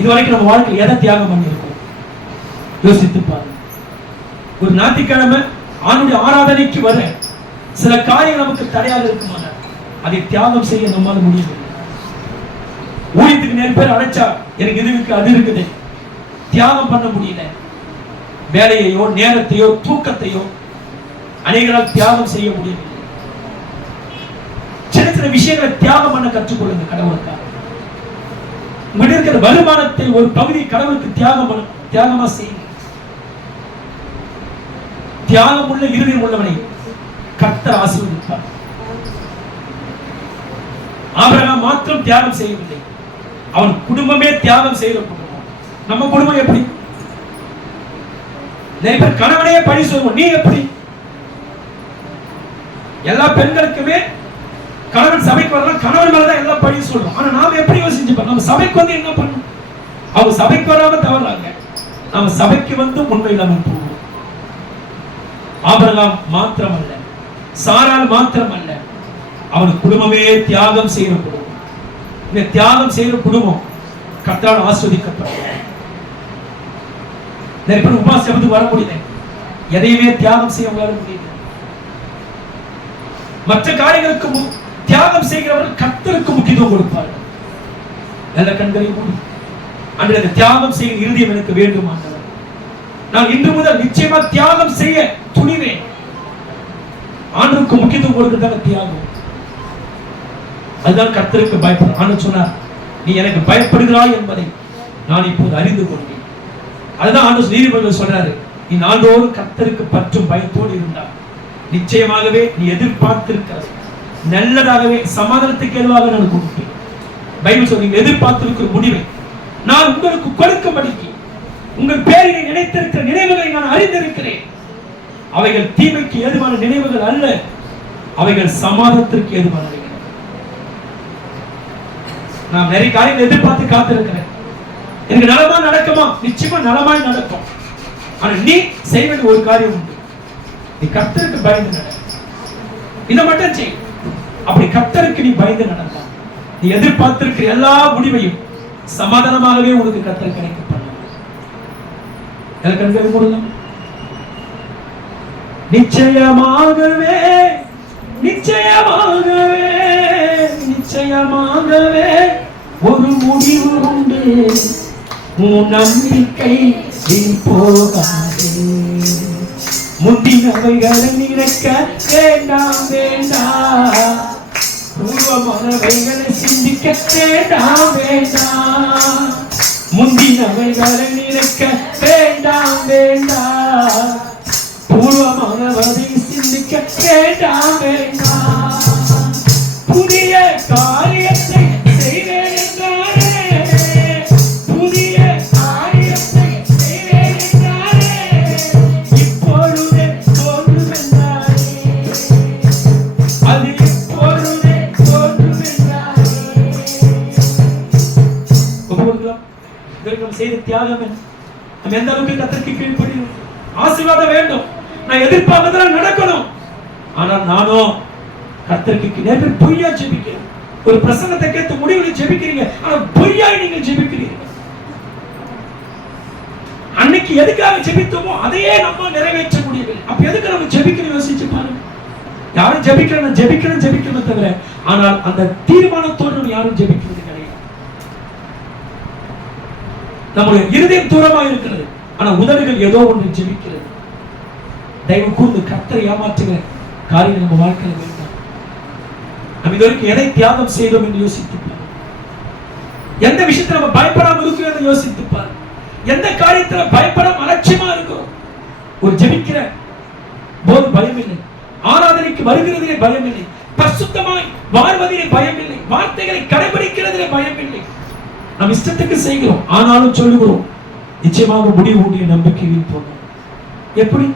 இதுவரைக்கும் நம்ம வாழ்க்கையில் எதை தியாகம் பண்ணியிருக்கோம் யோசித்து பாருங்க. ஒரு ஞாயிற்றுக்கிழமை ஆண்டுடைய ஆராதனைக்கு வர சில காரியங்கள் நமக்கு தடையாக இருக்குமான அதை தியாகம் செய்ய நம்மால முடியவில்லை. ஊழியத்துக்கு நேர் பேர் அழைச்சா எனக்கு இது இருக்கு அது இருக்குது, தியாகம் பண்ண முடியல. வேலையையோ நேரத்தையோ தூக்கத்தையோ அநேகரால் தியாகம் செய்ய முடியவில்லை. சின்ன சின்ன விஷயங்களை தியாகம் பண்ண கற்றுக்கொள்ளுங்க கடவுளுக்காக. உங்கள்கிட்ட இருக்கிற வருமானத்தில் ஒரு பகுதி கடவுளுக்கு தியாகமா செய்யுங்க. தியாகம் உள்ள இருதயம் உள்ளவனை கர்த்தர் ஆசீர்வதிப்பார். ஆபிரகாம் மாத்திரம் தியாகம் செய்யவில்லை, அவன் குடும்பமே தியாகம் செய்த குடும்பம். நம்ம குடும்பம் எப்படி? நிறைய பேர் கணவனையே பழி சொல்லுவோம். நீ எப்படி? எல்லா பெண்களுக்குமே கணவன் சபைக்கு வரலாம், கணவன் மேலதான் எல்லாம் பழி சொல்றோம். ஆனா நாம எப்படி யோசிச்சுப்போம்? நம்ம சபைக்கு வந்து என்ன பண்ணும்? அவங்க சபைக்கு வராம தவறாங்க, நம்ம சபைக்கு வந்து உண்மை இல்லாம போவோம். ஆபிரகாம் மாத்திரமல்ல, சாராள் மாத்திரமல்ல, அவன் குடும்பமே தியாகம் செய்யற குடும்பம். இந்த தியாகம் செய்யற குடும்பம் கர்த்தரால் ஆஸ்வதிக்கப்பட்டது. நிறைய பேர் உபாசத்துக்கு வர முடியல, எதையுமே தியாகம் செய்ய முடியல. மற்ற காரியங்களுக்கு தியாகம் செய்கிறவர்கள் கர்த்தருக்கு முக்கியத்துவம் கொடுப்பார்கள். நல்ல கண்களை மூடி, அன்று அந்த தியாகம் செய்ய இருதயம் எனக்கு வேண்டும் ஆண்டவர். நான் இன்று முதல் நிச்சயமா தியாகம் செய்ய துணிவேன். ஆண்டவருக்கு முக்கியத்துவம் கொடுக்கிறதான தியாகம். அதுதான் கர்த்தருக்கு பயப்படும். ஆண்டவர் சொன்னார், நீ எனக்கு பயப்படுகிறாய் என்பதை நான் இப்போது அறிந்து கொண்டேன். அதுதான் ஆண்டவர் நீதிபதிகள் சொல்றாரு, நீ நாள்தோறும் கர்த்தருக்கு பற்றும் பயத்தோடு இருந்தால் நிச்சயமாகவே நீ எதிர்பார்த்திருக்கிறது நல்லதாகவே சமாதானத்துக்கு ஏதுவாக நான் கொடுப்பேன். பைபிள் சொல்லி எதிர்பார்த்திருக்கிற முடிவை நான் உங்களுக்கு கொடுக்கும்படிக்கு உங்கள் பேரினை நினைத்திருக்கிற நினைவுகளை நான் அறிந்திருக்கிறேன். அவைகள் தீமைக்கு ஏதுவான நினைவுகள் அல்ல, அவைகள் சமாதானத்திற்கு ஏதுவான. நான் நிறைய காரியங்கள் எதிர்பார்த்து காத்திருக்கிறேன். எனக்கு நலமா நடக்குமா? நிச்சயமா நலமாய் நடக்கும். ஆனா நீ செய்வது ஒரு காரியம் உண்டு, நீ கர்த்தருக்கு பயந்து நட. இதை மட்டும் செய். அப்படி கர்த்தருக்கு நீ பயந்து நடந்தா நீ எதிர்பார்த்திருக்கிற எல்லா முடிவையும் சமாதானமாகவே உனக்கு கர்த்தர் கிடைக்க பண்ண. நிச்சயமாகவே நிச்சயமாகவே நிச்சயமாகவே ஒரு முடிவு உண்டு, உன் நம்பிக்கை போகாது. முந்தினவைகளை நினைக்க வேண்டாம் வேண்டாம், பூர்வமானவைகளை சிந்திக்க வேண்டாம் வேண்டாம். முந்தினவைகளை நினைக்க வேண்டாம் வேண்டாம், பூர்வமானவதை சிந்திக்க வேண்டாம் வேண்டாம். புதிய காரியத்தை செய்வேன் என்றாரே, புதிய காரியத்தை செய்வேன் என்றாரே, இப்பொழுதே தோன்றும் என்றாரே, அது இப்பொழுதே தோன்றும் என்றாரே. நாம் செய்த தியாகம் நம்ம எந்த அளவுக்கு கர்த்தருக்கு கீழ்ப்படியும். ஆசீர்வாதம் வேண்டும், நான் எதிர்பார்ப்பதெல்லாம் நடக்கணும். ஆனால் நானும் கர்த்தருக்கு நேற்று பொய்யா ஜெபிக்கிறேன். ஒரு பிரசங்கத்தை கேட்டு முடிவில் ஜெபிக்கிறீங்க, ஆனா பொய்யாய் நீங்க ஜெபிக்கிறீங்க. அன்னைக்கு எதுக்காக ஜெபித்தோமோ அதையே நம்ம நிறைவேற்ற முடியவில்லை. அப்ப எதுக்கு நம்ம ஜெபிக்கணும் யோசிச்சு பாருங்க. யாரும் ஜெபிக்கணும் தவிர, ஆனால் அந்த தீர்மானத்தோடு யாரும் ஜெபிக்கிறது கிடையாது. நம்முடைய இருதயம் தூரமா இருக்கிறது, ஆனா உதடுகள் ஏதோ ஒன்று ஜெபிக்கிறது. தயவு கூர்ந்து கர்த்தரை ஏமாற்றுகிற காரியங்கள் நம்ம வாழ்க்கையில் வேண்டாம். நம்ம இதுவரைக்கும் எதை தியாகம் செய்தோம் என்று யோசித்துப்பார். எந்த விஷயத்துல நம்ம பயப்படாம இருக்கிறத யோசித்துப்பார். எந்த காரியத்துல பயப்படாம அலட்சியமா இருக்கிறோம். ஒரு ஜெபிக்கிற போது பயம் இல்லை, ஆராதனைக்கு வருகிறதிலே பயம் இல்லை, பரிசுத்தமாய் வாழ்வதிலே பயம் இல்லை, வார்த்தைகளை கடைபிடிக்கிறதிலே பயம் இல்லை. நம்ம இஷ்டத்துக்கு செய்கிறோம், ஆனாலும் சொல்லுகிறோம் நிச்சயமாக முடிவு உடைய நம்பிக்கையில் போனோம். எப்படி?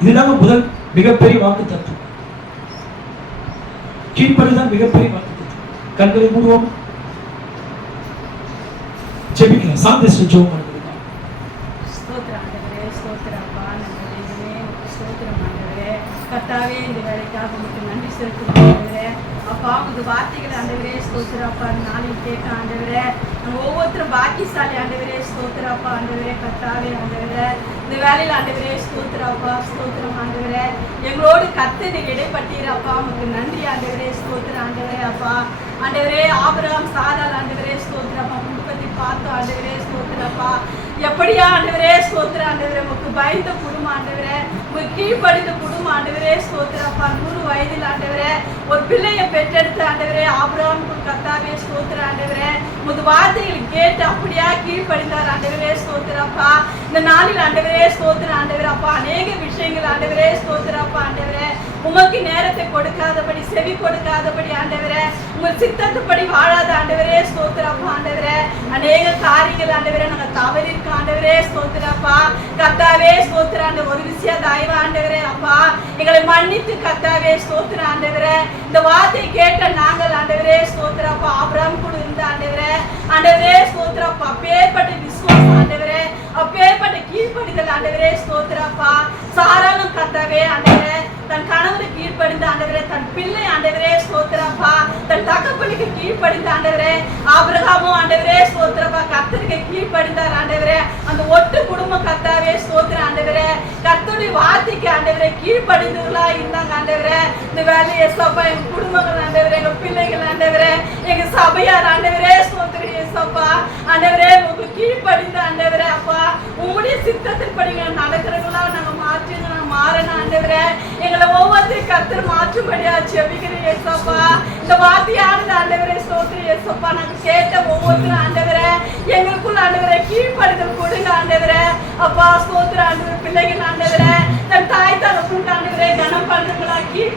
இதுதான் முதல் மிகப்பெரிய வாக்கு தத்துவம். கீழ்ப்படிதான் மிகப்பெரிய வாக்கு தத்துவம். கண்களை மூடுவோம், ஜெபிக்கலாம். சாந்திஸ்ட ஜெபம் பண்ணுங்க. ஸ்தோத்திரம் ஆண்டவரே, ஸ்தோத்திரம் அப்பா, நம்முடைய ஸ்தோத்திரம் ஆண்டவரே. கர்த்தாவே, இந்த வேலைக்காக உங்களுக்கு நன்றி செலுத்துகிறோம் ஆண்டவரே. அப்பா, உங்க வார்த்தைகள் ஆண்டவரே ஸ்தோத்திரம் அப்பா, நாளில் கேட்க ஆண்டவரே. நம்ம ஒவ்வொருத்தரும் பாக்கியசாலி ஆண்டவரே, ஸ்தோத்திரம் அப்பா ஆண்டவரே. கர்த்தாவே ஆண்டவரே, இந்த வேலையில் ஆண்டவரே ஸ்தோத்திரம் அப்பா, ஸ்தோத்திரம் ஆண்டவரே. எங்களோடு கர்த்தர் இடைப்பட்டீர் அப்பா, உங்களுக்கு நன்றி ஆண்டவரே, ஸ்தோத்திரம் ஆண்டவரே. அப்பா ஆண்டவரே, ஆபிரகாம் சாராள் ஆண்டவரே ஸ்தோத்திரம் அப்பா, குடும்பத்தை பார்த்து ஆண்டவரே ஸ்தோத்திரம் அப்பா. எப்படியா ஆண்டவரே ஸ்தோத்திரம் ஆண்டவரே, உங்களுக்கு பயந்த குடும்பம் ஆண்டவரே, உங்களுக்கு கீழ்ப்படிந்த குடும்பம் ஆண்டவரே ஸ்தோத்திரம் அப்பா. 100 வயதில் ஆண்டவரே ஒரு பிள்ளையை பெற்றெடுத்து ஆண்டவரே ஆபிரகாமுக்கு கர்த்தாவே ஸ்தோத்திரம் ஆண்டவரே, உமது வார்த்தைகளை கேட்டு அப்படியா கீழ்ப்படிந்தார் ஆண்டவரே ஸ்தோத்திரம் அப்பா. இந்த நாளில் ஆண்டவரே ஸ்தோத்திரம் ஆண்டவரே அப்பா, அநேக விஷயங்கள் ஆண்டவரே ஸ்தோத்திரம் அப்பா ஆண்டவரே, உமக்கு நேரத்தை கொடுக்காதபடி, செவி கொடுக்காதபடி ஆண்டவரே, உங்கள் சித்தத்துப்படி வாழாத ஆண்டவரே ஸ்தோத்திரம் அப்பா ஆண்டவரே, அநேக காரியங்கள் ஆண்டவரே நாங்கள் தவறிருக்க ஆண்டவரே ஸ்தோத்திரம் அப்பா. அப்பா. கர்த்தாவே ஸ்தோத்திரம் ஆண்டவரே. ஒரு விஷயம் தயவு ஆண்டவரே அப்பா எங்களை மன்னித்து கர்த்தாவே ஸ்தோத்திரம் ஆண்டவரே. இந்த வார்த்தை கேட்ட நாங்கள் ஆண்டவரே ஸ்தோத்திரம் அப்பா. ஆபிரகாம் கூட இருந்த ஆண்டவரே ஆண்டவரே ஸ்தோத்திரம் அப்பா. அப்பேற்பட்ட விசுவாசம் ஆண்டவரே, அப்பேற்பட்ட கீழ்ப்படிதல் ஆண்டவரே ஸ்தோத்திரம் அப்பா. சாராளும் கர்த்தாவே ஆண்டவரே தன் கணவனுக்கு கீழ்ப்படிந்த ஆண்டவரே, தன் பிள்ளை ஆண்டவரே ஸ்தோத்திரம் அப்பா, தன் தகப்பனுக்கு கீழ்ப்படிந்த ஆண்டவரே. ஆபிரகாமும் ஆண்டவரே ஸ்தோத்திரம் அப்பா கர்த்தருக்கு கீழ்ப்படிந்தார் ஆண்டவரே. அந்த ஒட்டு குடும்பம் கர்த்தாவே ஸ்தோத்திரம் ஆண்டவரே. கர்த்தருடைய வார்த்தைக்கு ஆண்டவரே கீழ்ப்படிந்தவர்களா இருந்தாங்க ஆண்டவரே. இந்த வேலையை ஏசப்பா எங்க குடும்பங்கள் ஆண்டவரே, எங்க பிள்ளைகள் ஆண்டவரே, எங்க சபையார் ஆண்டவரே ஸ்தோத்திரம் ஏசப்பா ஆண்டவரே. உங்களுக்கு கீழ்ப்படிந்த ஆண்டவரே அப்பா உங்களுடைய சித்தத்தின்படி நடக்கிறவங்களா நாங்க மாற்றுங்க, நாங்க மாறணும் ஆண்டவரே. எங்களை ஒவ்வொருத்தரும் கர்த்தர் மாற்றும்படியா ஜெபிக்கிறேன் ஏசப்பா. இந்த வார்த்தையானது ஆண்டவரே ஸ்தோத்திரம் ஏசப்பா நாங்க கேட்ட ஒவ்வொருத்தரும் ஆண்டவரே எங்களுக்குள்ள ஆண்டவரே கீழ்ப்படிதல் கொடுங்க ஆண்டவரே அப்பா. ஸ்தோத்திரம் ஆண்டவரே. பிள்ளைகள் ஆண்டவரே தன் தாய் தகப்பனுக்கு ஆண்டவரே கனம் பண்றவங்களா கீழ்